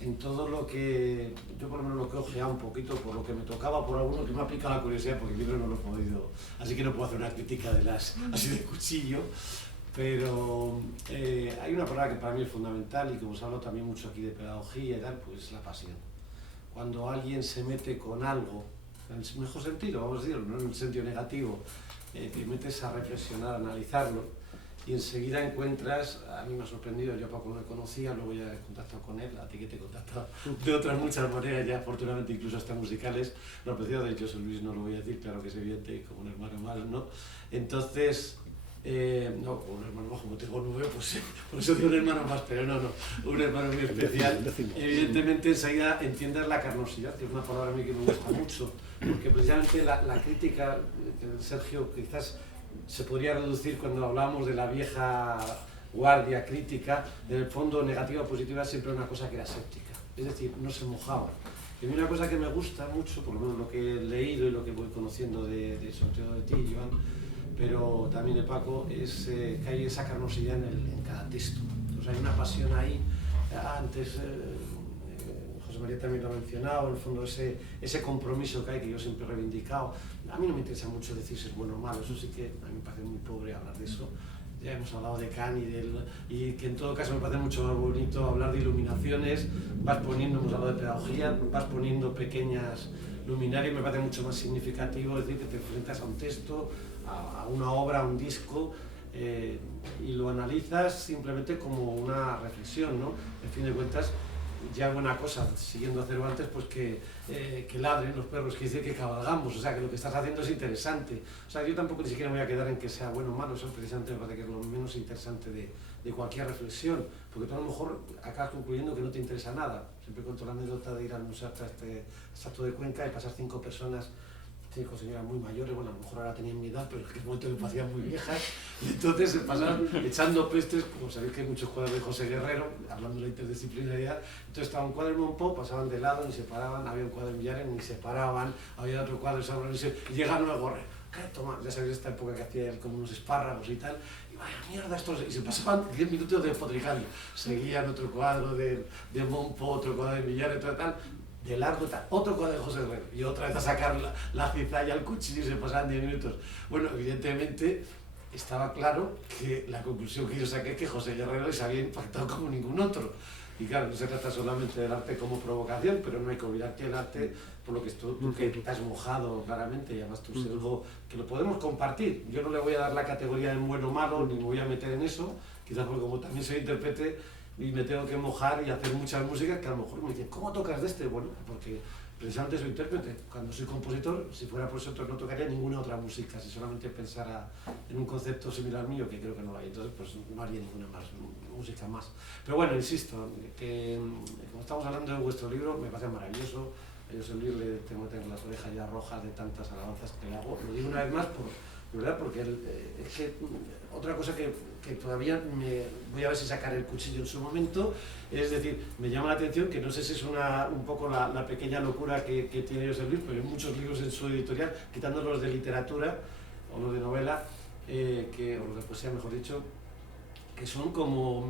En todo lo que, yo por lo menos lo que he ojeado un poquito, por lo que me tocaba, por alguno que me ha picado la curiosidad, porque el libro no lo he podido, así que no puedo hacer una crítica de las así de cuchillo, pero hay una palabra que para mí es fundamental y como os hablo también mucho aquí de pedagogía y tal, pues la pasión. Cuando alguien se mete con algo, en el mejor sentido, vamos a decirlo, no en el sentido negativo, te metes a reflexionar, a analizarlo, y enseguida encuentras, a mí me ha sorprendido, yo a Paco no me conocía, luego ya he contactado con él, a ti que te he contactado de otras muchas maneras, ya afortunadamente incluso hasta musicales, lo apreciado de José Luis no lo voy a decir, claro que es evidente, como un hermano más, ¿no? Entonces, no, como un hermano más, como tengo 9, pues por eso digo un hermano más, pero no, un hermano muy especial. Evidentemente enseguida entiendes la carnosidad, que es una palabra a mí que me gusta mucho, porque precisamente la crítica, Sergio, quizás se podría reducir cuando hablamos de la vieja guardia crítica, en el fondo negativa o positiva siempre una cosa que era séptica, es decir, no se mojaba. Y a mí una cosa que me gusta mucho, por lo menos lo que he leído y lo que voy conociendo sobre todo de ti, Joan, pero también de Paco, es que hay esa carnosidad en cada texto. O sea, hay una pasión ahí, antes José María también lo ha mencionado, en el fondo ese compromiso que hay, que yo siempre he reivindicado. A mí no me interesa mucho decir si es bueno o malo, eso sí que a mí me parece muy pobre hablar de eso. Ya hemos hablado de Kant y que en todo caso me parece mucho más bonito hablar de iluminaciones, vas poniendo, hemos hablado de pedagogía, vas poniendo pequeñas luminarias, me parece mucho más significativo, es decir, que te enfrentas a un texto, a una obra, a un disco, y lo analizas simplemente como una reflexión, ¿no? En fin de cuentas, ya buena cosa, siguiendo a Cervantes, pues que ladren los perros, que dice que cabalgamos, o sea, que lo que estás haciendo es interesante. O sea, yo tampoco ni siquiera me voy a quedar en que sea bueno o malo, eso precisamente me parece que es lo menos interesante de cualquier reflexión, porque tú a lo mejor acabas concluyendo que no te interesa nada. Siempre cuento la anécdota de ir al Museo Estatua de Cuenca y pasar 5 personas, 5 señoras muy mayores, bueno, a lo mejor ahora tenían mi edad, pero en aquel momento me parecían muy viejas, y entonces se pasaron echando pestes, como sabéis que hay muchos cuadros de José Guerrero, hablando de la interdisciplinariedad, entonces estaba un cuadro en Monpó, pasaban de lado, ni se paraban, había un cuadro en Villares, ni se paraban, había otro cuadro en San y llegaron a Gorre, ¿qué toma? Ya sabéis esta época que hacía como unos espárragos y tal, y vaya mierda estos, y se pasaban 10 minutos de Potricario, seguían otro cuadro de Monpó, otro cuadro de Villares, tal, de largo tal, otro cuadro de José Guerrero, y otra vez a sacar la cizalla al cuchillo y se pasaban 10 minutos. Bueno, evidentemente estaba claro que la conclusión que yo saqué es que José Guerrero les había impactado como ningún otro. Y claro, no se trata solamente del arte como provocación, pero no hay que olvidar que el arte, por lo que tú que te has mojado claramente, y además tú es algo que lo podemos compartir. Yo no le voy a dar la categoría de bueno o malo, ni me voy a meter en eso, quizás porque como también soy intérprete, y me tengo que mojar y hacer muchas músicas que a lo mejor me dicen, ¿cómo tocas de este? Bueno, porque precisamente soy intérprete. Cuando soy compositor, si fuera por eso no tocaría ninguna otra música, si solamente pensara en un concepto similar al mío, que creo que no lo hay, entonces pues no haría ninguna más música más. Pero bueno, insisto, que como estamos hablando de vuestro libro, me parece maravilloso. Yo José Luis le tengo las orejas ya rojas de tantas alabanzas que le hago. Lo digo una vez más ¿verdad? Porque es que otra cosa que todavía voy a ver si sacar el cuchillo en su momento, es decir, me llama la atención que no sé si es un poco la pequeña locura que tiene José Luis, pero hay muchos libros en su editorial, quitando los de literatura o los de novela, o los de poesía mejor dicho, que son como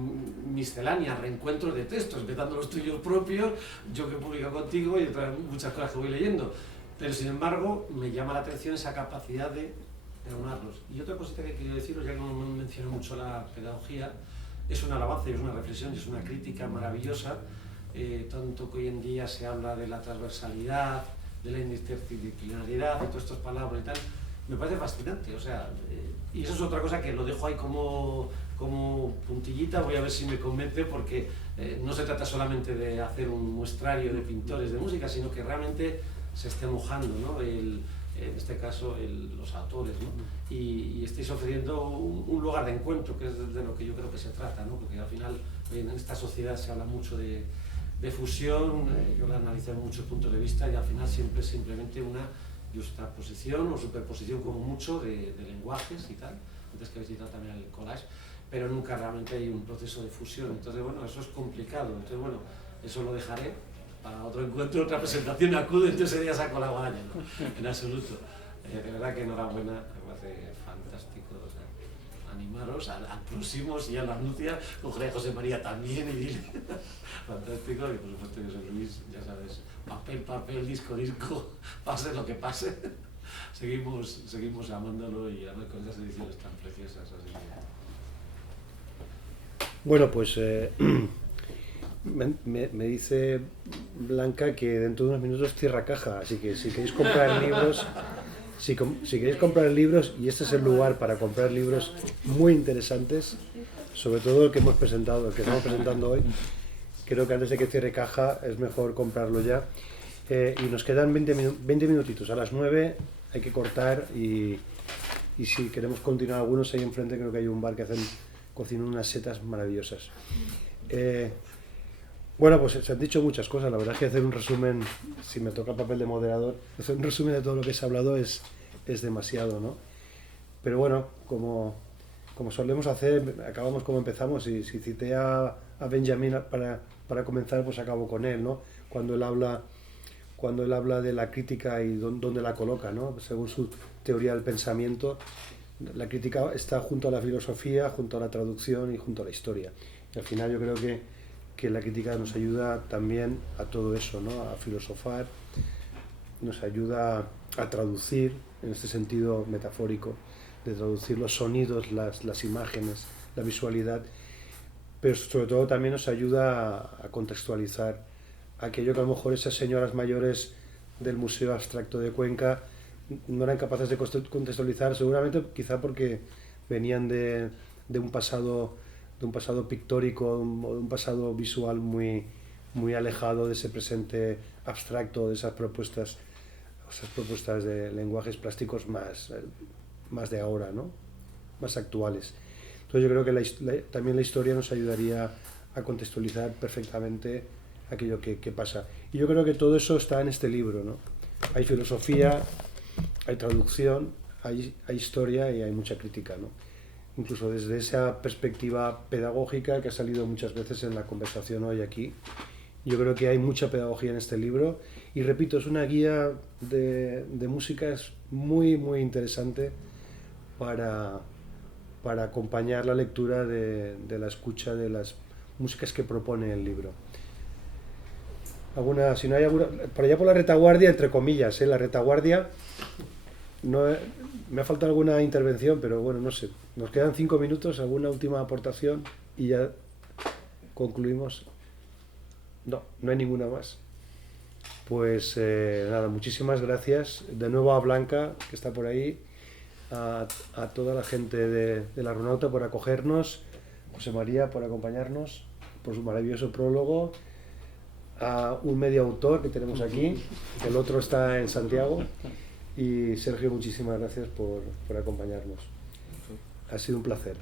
misceláneas, reencuentros de textos, empezando los tuyos propios, yo que he publicado contigo y otras muchas cosas que voy leyendo. Pero sin embargo, me llama la atención esa capacidad de aunarlos. Y otra cosita que quiero deciros, ya que no menciono mucho la pedagogía, es un alabanza, es una reflexión, es una crítica maravillosa, tanto que hoy en día se habla de la transversalidad, de la interdisciplinariedad, de todas estas palabras y tal, me parece fascinante. O sea, Y eso es otra cosa que lo dejo ahí como puntillita, voy a ver si me convence, porque no se trata solamente de hacer un muestrario de pintores de música, sino que realmente se esté mojando, ¿no? En este caso los autores, ¿no? Y estáis ofreciendo un lugar de encuentro, que es de lo que yo creo que se trata, ¿no? Porque al final en esta sociedad se habla mucho de fusión, yo la analicé en muchos puntos de vista y al final siempre es simplemente una juxtaposición o superposición como mucho de lenguajes y tal, antes que habéis citado también el collage, pero nunca realmente hay un proceso de fusión. Entonces, bueno, eso es complicado. Entonces, bueno, eso lo dejaré para otro encuentro, otra presentación. Acudo, entonces ese día saco la guadaña, ¿no? En absoluto. De verdad que enhorabuena, me parece fantástico. O sea, animaros al próximo, si ya lo anuncia, cogeré a José María también y dile. Fantástico, y por supuesto José Luis, ya sabes, papel, disco, pase lo que pase. Seguimos amándolo y además con esas ediciones tan preciosas. Así que... Bueno, pues me dice Blanca que dentro de unos minutos cierra caja, así que si queréis comprar libros, si queréis comprar libros, y este es el lugar para comprar libros muy interesantes, sobre todo el que estamos presentando hoy, creo que antes de que cierre caja es mejor comprarlo ya. Y nos quedan 20 minutitos, a las 9 hay que cortar y si queremos continuar algunos ahí enfrente creo que hay un bar que cocinan unas setas maravillosas. Bueno, pues se han dicho muchas cosas, la verdad es que hacer un resumen, si me toca el papel de moderador, hacer un resumen de todo lo que se ha hablado es demasiado, ¿no? Pero bueno, como solemos hacer, acabamos como empezamos, y si cité a Benjamin para comenzar, pues acabo con él, ¿no? Cuando él habla de la crítica y dónde la coloca, ¿no? Según su teoría del pensamiento, la crítica está junto a la filosofía, junto a la traducción y junto a la historia. Y al final yo creo que la crítica nos ayuda también a todo eso, ¿no? A filosofar, nos ayuda a traducir, en este sentido metafórico, de traducir los sonidos, las imágenes, la visualidad, pero sobre todo también nos ayuda a contextualizar aquello que a lo mejor esas señoras mayores del Museo Abstracto de Cuenca no eran capaces de contextualizar, seguramente quizá porque venían de un pasado pictórico o de un pasado visual muy alejado de ese presente abstracto, de esas propuestas de lenguajes plásticos más de ahora, ¿no? Más actuales. Entonces yo creo que también la historia nos ayudaría a contextualizar perfectamente aquello que pasa. Y yo creo que todo eso está en este libro, ¿no? Hay filosofía, hay traducción, hay historia y hay mucha crítica, ¿no? Incluso desde esa perspectiva pedagógica que ha salido muchas veces en la conversación hoy aquí. Yo creo que hay mucha pedagogía en este libro y repito, es una guía de música, es muy interesante para acompañar la lectura de la escucha de las músicas que propone el libro. Si no hay alguna, por allá por la retaguardia, entre comillas, la retaguardia, no, me ha faltado alguna intervención, pero bueno, no sé, nos quedan 5 minutos, alguna última aportación y ya concluimos. No hay ninguna más. Pues nada, muchísimas gracias de nuevo a Blanca, que está por ahí, a toda la gente del Argonauta por acogernos, José María por acompañarnos, por su maravilloso prólogo, a un medio autor que tenemos aquí, el otro está en Santiago, y Sergio, muchísimas gracias por acompañarnos. Ha sido un placer.